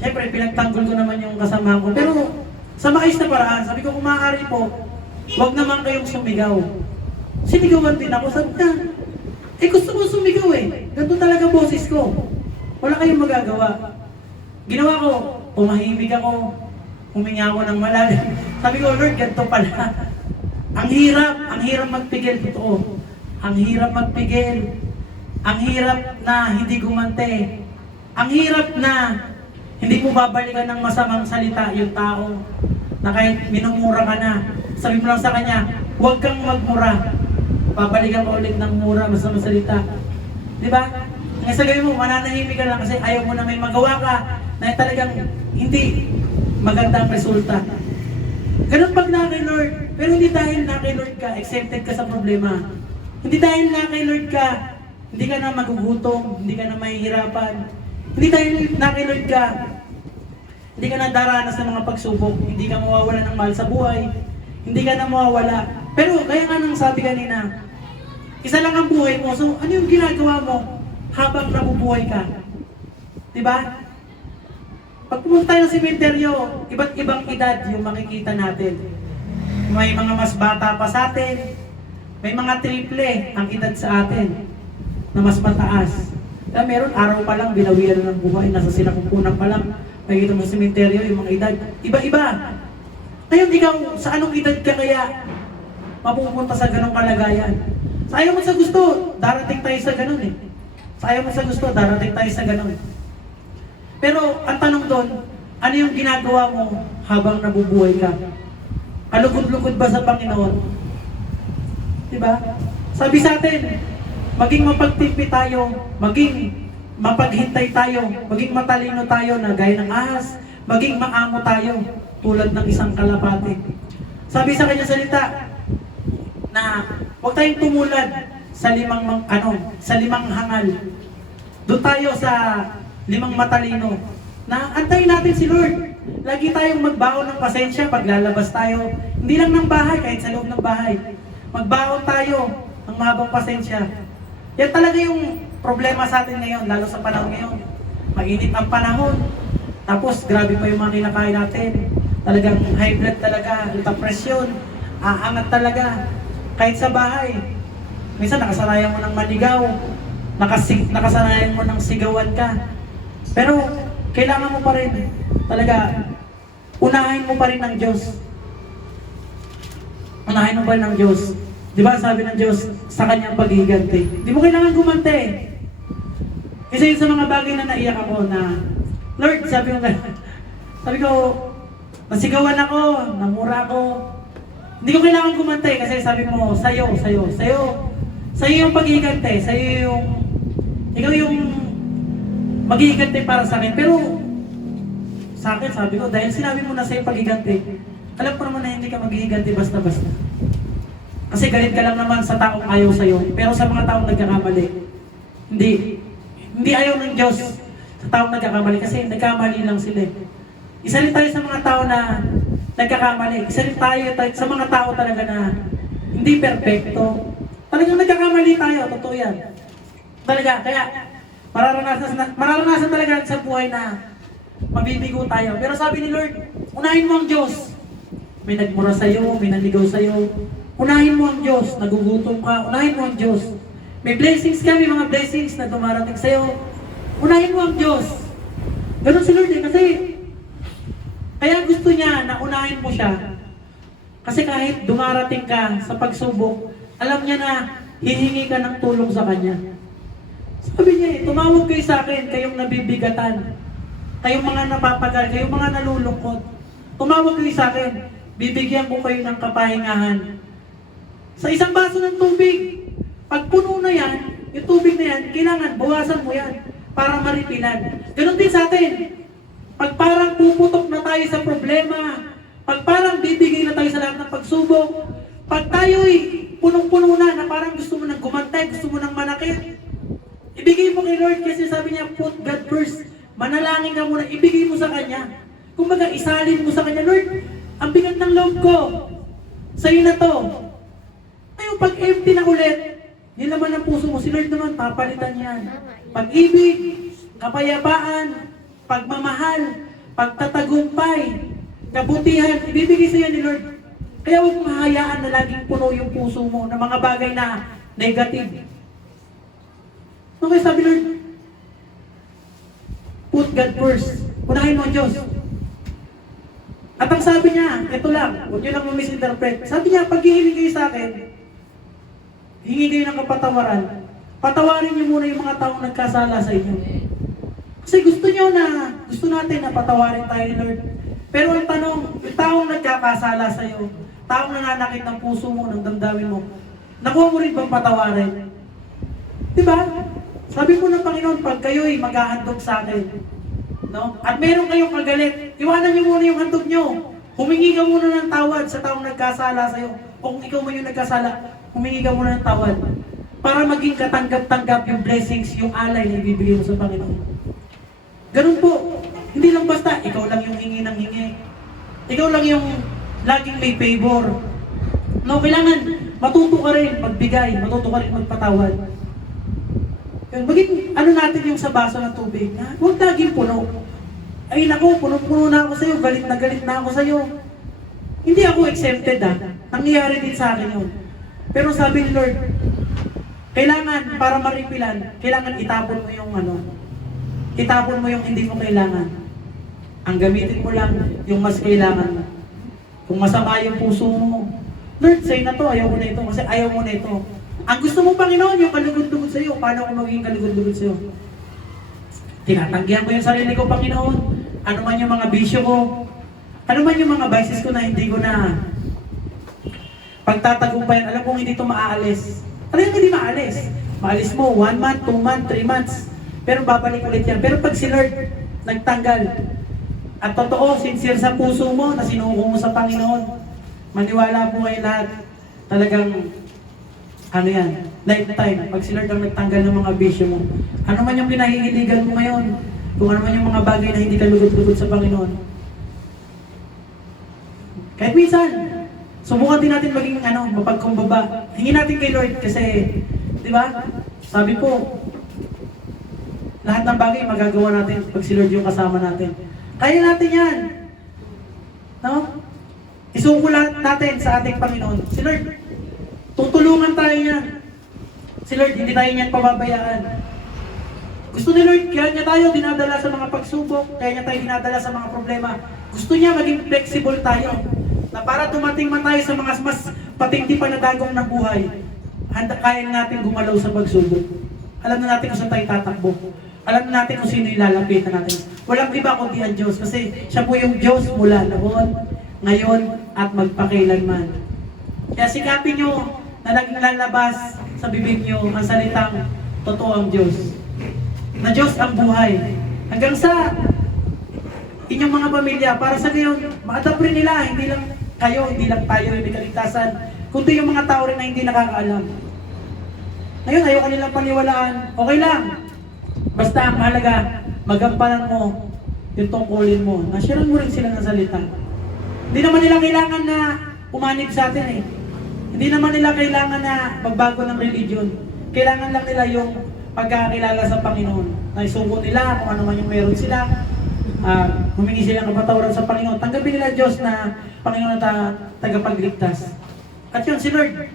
Siyempre, pinagtanggol ko naman yung kasama ko. Pero sa maayos na paraan, sabi ko kung maaari po, huwag naman kayong sumigaw. Sinigawan din ako, sabi na, gusto ko sumigaw eh. Ganito talaga boses ko. Wala kayong magagawa. Ginawa ko, pumahimig ako, huminga ako ng malalim. Sabi ko, Lord, ganito pala. Ang hirap magpigil, totoo. Ang hirap magpigil. Ang hirap na hindi gumante. Ang hirap na hindi mo babalikan ng masamang salita yung tao na kahit minumura ka na. Sabi mo lang sa kanya, huwag kang magmura. Babalikan ka ulit ng mura, masamang salita. Diba? Ngayon sa gawin mo, mananahimik ka lang kasi ayaw mo na may magawa ka na talagang hindi magandang resulta. Ganun pag na kay Lord. Pero hindi dahil na kay Lord ka, accepted ka sa problema. Hindi dahil na kay Lord ka, hindi ka na magugutom, hindi ka na mahihirapan. Hindi dahil na kay Lord ka, hindi ka na daranas ng mga pagsubok, hindi ka mawawala ng mahal sa buhay, hindi ka na mawawala. Pero kaya nga nang sabi kanina, isa lang ang buhay mo, so ano yung ginagawa mo habang nabubuhay ka? Diba? Pag pumunta tayo sa sementeryo, iba't ibang edad yung makikita natin. May mga mas bata pa sa atin, may mga triple ang edad sa atin na mas mataas. Kaya meron araw pa lang, binawian ng buhay, nasa sinapupunan pa lang, nakikita mo sa sementeryo yung mga edad. Iba-iba. Ngayon ikaw, sa anong edad ka kaya mapupunta sa ganong kalagayan? Sa ayaw mo sa gusto, darating tayo sa ganon eh. Sa ayaw mo sa gusto, darating tayo sa ganon. Pero ang tanong doon, ano yung ginagawa mo habang nabubuhay ka? Kalugod-lugod ba sa Panginoon? Diba? Sabi sa atin, maging mapagtipi tayo, maging mapaghintay tayo, maging matalino tayo na gaya ng ahas, maging maamo tayo tulad ng isang kalapate. Sabi sa kanya salita na Huwag tayong tumulad sa sa limang hangal. Doon tayo sa limang matalino. Na antayin natin si Lord. Lagi tayong magbaon ng pasensya pag lalabas tayo. Hindi lang ng bahay, kahit sa loob ng bahay. Magbaon tayo ng mahabang pasensya. Yan talaga yung problema sa atin ngayon, lalo sa panahon ngayon. Mainit ang panahon. Tapos grabe pa yung mga kinakain natin. Talagang high blood talaga, presyon, aangat talaga. Kahit sa bahay. Minsan nakasanayan mo ng manigaw, nakasanayan mo ng sigawan ka. Pero kailangan mo pa rin talaga, unahin mo pa rin ng Diyos. Unahin mo pa rin ng Diyos. Di ba sabi ng Diyos sa kanyang paghihiganti? Di mo kailangan gumante. Isa yun sa mga bagay na naiyak ako na, Lord, sabi ko, nasigawan ako, namura ako. Hindi ko kailangan gumante kasi sabi mo, sa'yo yung paghihiganti, ikaw yung maghihiganti para sa akin. Pero sa akin, sabi ko, dahil sinabi mo na sa'yo paghihiganti, alam ko naman na hindi ka maghihiganti basta-basta. Kasi galit ka lang naman sa taong ayaw sa'yo. Pero sa mga taong nagkakamali, hindi ayaw ng Diyos sa taong nagkakamali kasi nagkamali lang sila. Isa rin tayo sa mga tao na nagkakamali. Isa rin tayo sa mga tao talaga na hindi perfecto. Talagang nagkakamali tayo, totoo yan. Talaga, kaya mararanasan talaga sa buhay na mabibigo tayo. Pero sabi ni Lord, unahin mo ang Diyos. May nagmura sa'yo, may nanligaw sa'yo. Unahin mo ang Diyos, nagugutom ka, unahin mo ang Diyos. May blessings ka, may mga blessings na dumarating sa'yo. Unahin mo ang Diyos. Ganun si Lord kasi kaya gusto niya na unahin mo siya. Kasi kahit dumarating ka sa pagsubok, alam niya na hihingi ka ng tulong sa Kanya. Sabi niya tumawag kayo sa akin, kayong nabibigatan, kayong mga napapagal, kayong mga nalulungkot. Tumawag kayo sa akin, bibigyan ko kayo ng kapahingahan. Sa isang baso ng tubig, pag puno na yan, yung tubig na yan, kailangan bawasan mo yan para maripilan. Ganon din sa atin. Pag parang puputok na tayo sa problema, pag parang bibigay na tayo sa lahat ng pagsubok, pag tayo'y punong-puno na parang gusto mo nang gumantay, gusto mo nang manakit, ibigay mo kay Lord kasi sabi niya, put God first. Manalangin ka muna, ibigay mo sa Kanya. Kumbaga, isalin mo sa Kanya, Lord, ang bigat ng loob ko, sa'yo na to. Ayun, pag empty na ulit, yun naman ang puso mo, si Lord naman, papalitan yan. Pag-ibig, kapayapaan, pagmamahal, pagtatagumpay, kabutihan, ibibigay sa iyo ni Lord. Kaya huwag mong hahayaan na laging puno yung puso mo ng mga bagay na negative. Okay, sabi Lord, put God first. Unahin mo ang Diyos. At ang sabi niya, ito lang, huwag niyo lang ma-misinterpret. Sabi niya, pag hihingi kayo sa akin, hingi kayo ng kapatawaran, patawarin niyo muna yung mga taong nagkasala sa inyo. Kasi gusto natin na patawarin tayo ni Lord. Pero ang tanong, yung taong nagkakasala sa iyo, taong nananakit ng puso mo, ng damdamin mo, nakuha mo rin bang patawarin? Diba? Sabi po ng Panginoon, pag kayo'y maghahandog sa akin, no? At meron kayong kagalit, iwanan niyo muna yung handog niyo. Humingi ka muna ng tawad sa taong nagkasala sa iyo. O kung ikaw man yung nagkasala, humingi ka muna ng tawad. Para maging katanggap-tanggap yung blessings, yung alay na ibibigay mo sa Panginoon. Ganun po. Hindi lang basta, ikaw lang yung hingi ng hingi. Ikaw lang yung laging may favor. No, kailangan matuto ka rin magbigay, matuto ka rin magpatawad. Maging natin yung sa baso ng tubig. Huwag laging puno. Ay naku, puno-puno na ako sa'yo, galit na ako sa'yo. Hindi ako exempted Nangyayari din sa akin yun. Pero sabi ni Lord, kailangan para maripilan, kailangan itapon mo yung itapon mo yung hindi mo kailangan. Ang gamitin mo lang yung mas kailangan mo. Kung masama yung puso mo, Lord, say na to, ayaw mo na ito, kasi ayaw mo na ito. Ang gusto mo, Panginoon, yung kalugod-lugod sa iyo. Paano ako magiging kalugod-lugod sa iyo? Tinatanggihan ko yung sarili ko, Panginoon. Ano man yung mga bisyo ko, ano man yung mga vices ko na hindi ko na pagtatagumpayan, alam kong hindi ito maaalis. Talagang hindi maalis. Maalis mo, 1 month, 2 months, 3 months. Pero babalik ulit yan. Pero pag si Lord nagtanggal, at totoo, sincere sa puso mo, na sinuko mo sa Panginoon, maniwala po kayo lahat, talagang Ano yan? Lifetime. Pag si Lord ang nagtanggal ng mga bisyo mo. Ano man yung kinahihiligan mo ngayon, kung ano man yung mga bagay na hindi ka lugod-lugod sa Panginoon. Kahit minsan, subukan din natin maging mapagkumbaba. Hingin natin kay Lord kasi, di ba? Sabi po, lahat ng bagay magagawa natin pag si Lord yung kasama natin. Kaya natin yan. No? Isuko natin sa ating Panginoon. Si Lord, tutulungan tayo yan. Si Lord, hindi tayo niyan pababayaan. Gusto ni Lord, kaya niya tayo dinadala sa mga pagsubok, kaya niya tayo dinadala sa mga problema. Gusto niya maging flexible tayo. Na para dumating man tayo sa mga mas patindi pa na dagong ng buhay, kaya natin gumalaw sa pagsubok. Alam na natin kung saan tayo tatakbo. Alam na natin kung sino yung lalapitan natin. Walang iba kundi ang Diyos kasi siya po yung Diyos mula noon, ngayon, at magpakailanman. Kaya sikapin nyo na laging lalabas sa bibig nyo ang salitang totoo ang Diyos. Na Diyos ang buhay. Hanggang sa inyong mga pamilya, para sa ngayon, ma-adapt rin nila, hindi lang kayo, hindi lang tayo, hindi kaligtasan, kundi yung mga tao rin na hindi nakakaalam. Ngayon, ayaw kanilang paniwalaan, okay lang. Basta ang mahalaga, magampanan mo yung tungkulin mo. Nasyaran mo rin sila ng salita. Hindi naman nila kailangan na umanib sa atin eh. Hindi naman nila kailangan na magbago ng religion. Kailangan lang nila yung pagkakilala sa Panginoon. Na isuko nila kung ano man yung meron sila. Humingi sila ng kapatawaran sa Panginoon. Tanggapin nila Diyos na Panginoon na tagapagligtas. At yun, si Lord,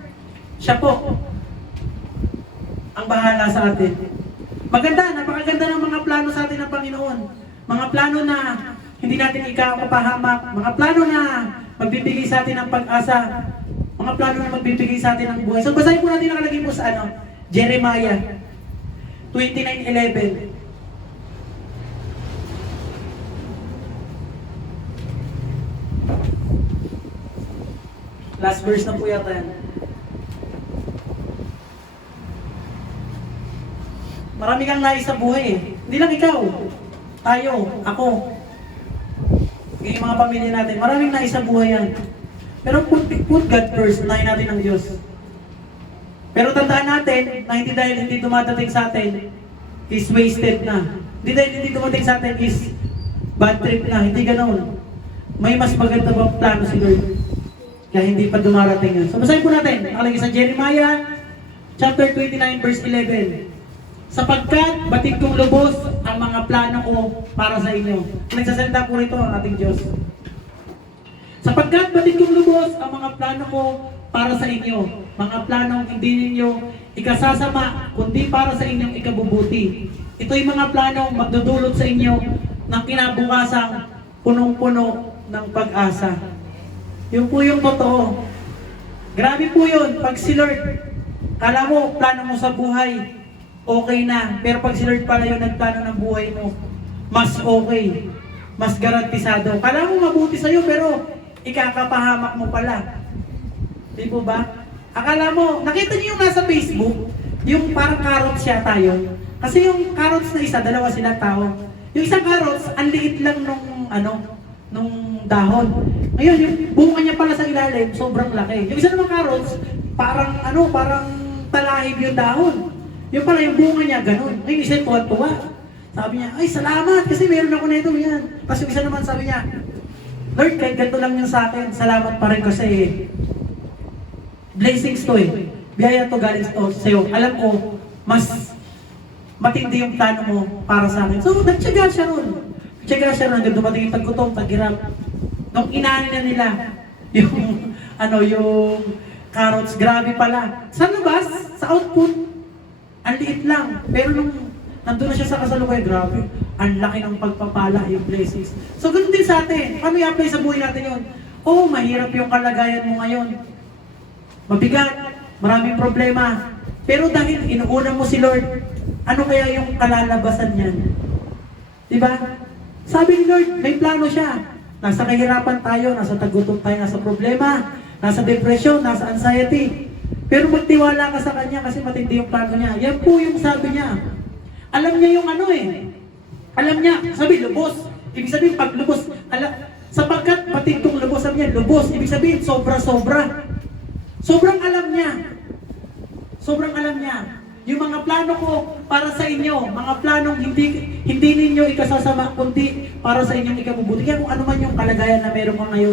siya po ang bahala sa atin. Maganda, napakaganda ng mga plano sa atin ng Panginoon. Mga plano na hindi natin ikapapahamak. Mga plano na magbibigay sa atin ng pag-asa. Mga plano na magbibigay sa atin ng buhay. So basahin po natin nakalagay po sa Jeremiah 29:11. Last verse na po yata yan. Marami kang nais sa buhay eh. Hindi lang ikaw. Tayo, ako. Yung mga pamilya natin. Maraming nais sa buhay yan. Pero put God first. Unahin natin ang Diyos. Pero tandaan natin na hindi dahil hindi dumadating sa atin is wasted na. Hindi dahil hindi dumating sa atin is bad trip na. Hindi ganoon. May mas maganda pang plano si Lord. Kaya hindi pa dumarating yan. So basahin po natin. Nakalagay sa Jeremiah chapter 29 verse 11. Sapagkat batid kong lubos ang mga plano ko para sa inyo. Nagsasalita po rito ang ating Diyos. Sapagkat batid kong lubos ang mga plano ko para sa inyo. Mga planong hindi ninyo ikasasama, kundi para sa inyong ikabubuti. Ito'y mga planong magdudulot sa inyo ng kinabukasang punong-puno ng pag-asa. Yun po yung totoo. Grabe po yun. Pag si Lord, kala mo, plano mo sa buhay, okay na. Pero pag si Lord pala yung nagplano ng buhay mo, mas okay. Mas garantisado. Kala mo mabuti sa'yo, pero ikakapahamak mo pala. Di po ba? Akala mo, nakita niyo yung nasa Facebook, yung parang carrots siya tayo. Kasi yung carrots na isa, dalawa sila tao. Yung isang carrots, ang liit lang nung dahon. Ngayon, yung bunga niya pala sa ilalim, sobrang laki. Yung isa naman carrots, parang talahib yung dahon. Yung pala yung bunga niya, ganun. Ngayon, isa tuwa-tuwa. Sabi niya, ay salamat kasi meron ako nito yan. Tapos yung isa naman sabi niya, Lord, kahit ganito lang yung sa akin, salamat pa rin kasi blessings to eh. Biyaya to galing sa'yo. Alam ko, mas matindi yung plano mo para sa akin. So, nagtyaga siya ron. Nagtyaga siya ron. Dumating yung taggutom, taghirap. Nung inaani na nila, yung carrots, grabe pala. Sa labas, sa output, ang liit lang. Pero nung nandun na siya sa kasalukuyan, grabe. Ang laki ng pagpapala, yung blessings. So, ganun din sa atin. Paano i-apply sa buhay natin yun? Oh, mahirap yung kalagayan mo ngayon. Mabigat, maraming problema. Pero dahil inuuna mo si Lord, ano kaya yung kalalabasan niyan? Diba? Sabi ni Lord, may plano siya. Nasa kahirapan tayo, nasa tagutom tayo, nasa problema, nasa depression, nasa anxiety. Pero magtiwala ka sa Kanya kasi matindi yung plano niya. Yan po yung sabi niya. Alam niya yung alam niya, sabi, lubos. Ibig sabihin, pag lubos, sapagkat batid kong lubos, sabi niya, lubos. Ibig sabihin, sobra-sobra. Sobrang alam niya. Sobrang alam niya. Yung mga plano ko para sa inyo, mga planong hindi ninyo ikasasama, kundi para sa inyong ikabubuti. Kaya kung ano man yung kalagayan na meron ka ngayon,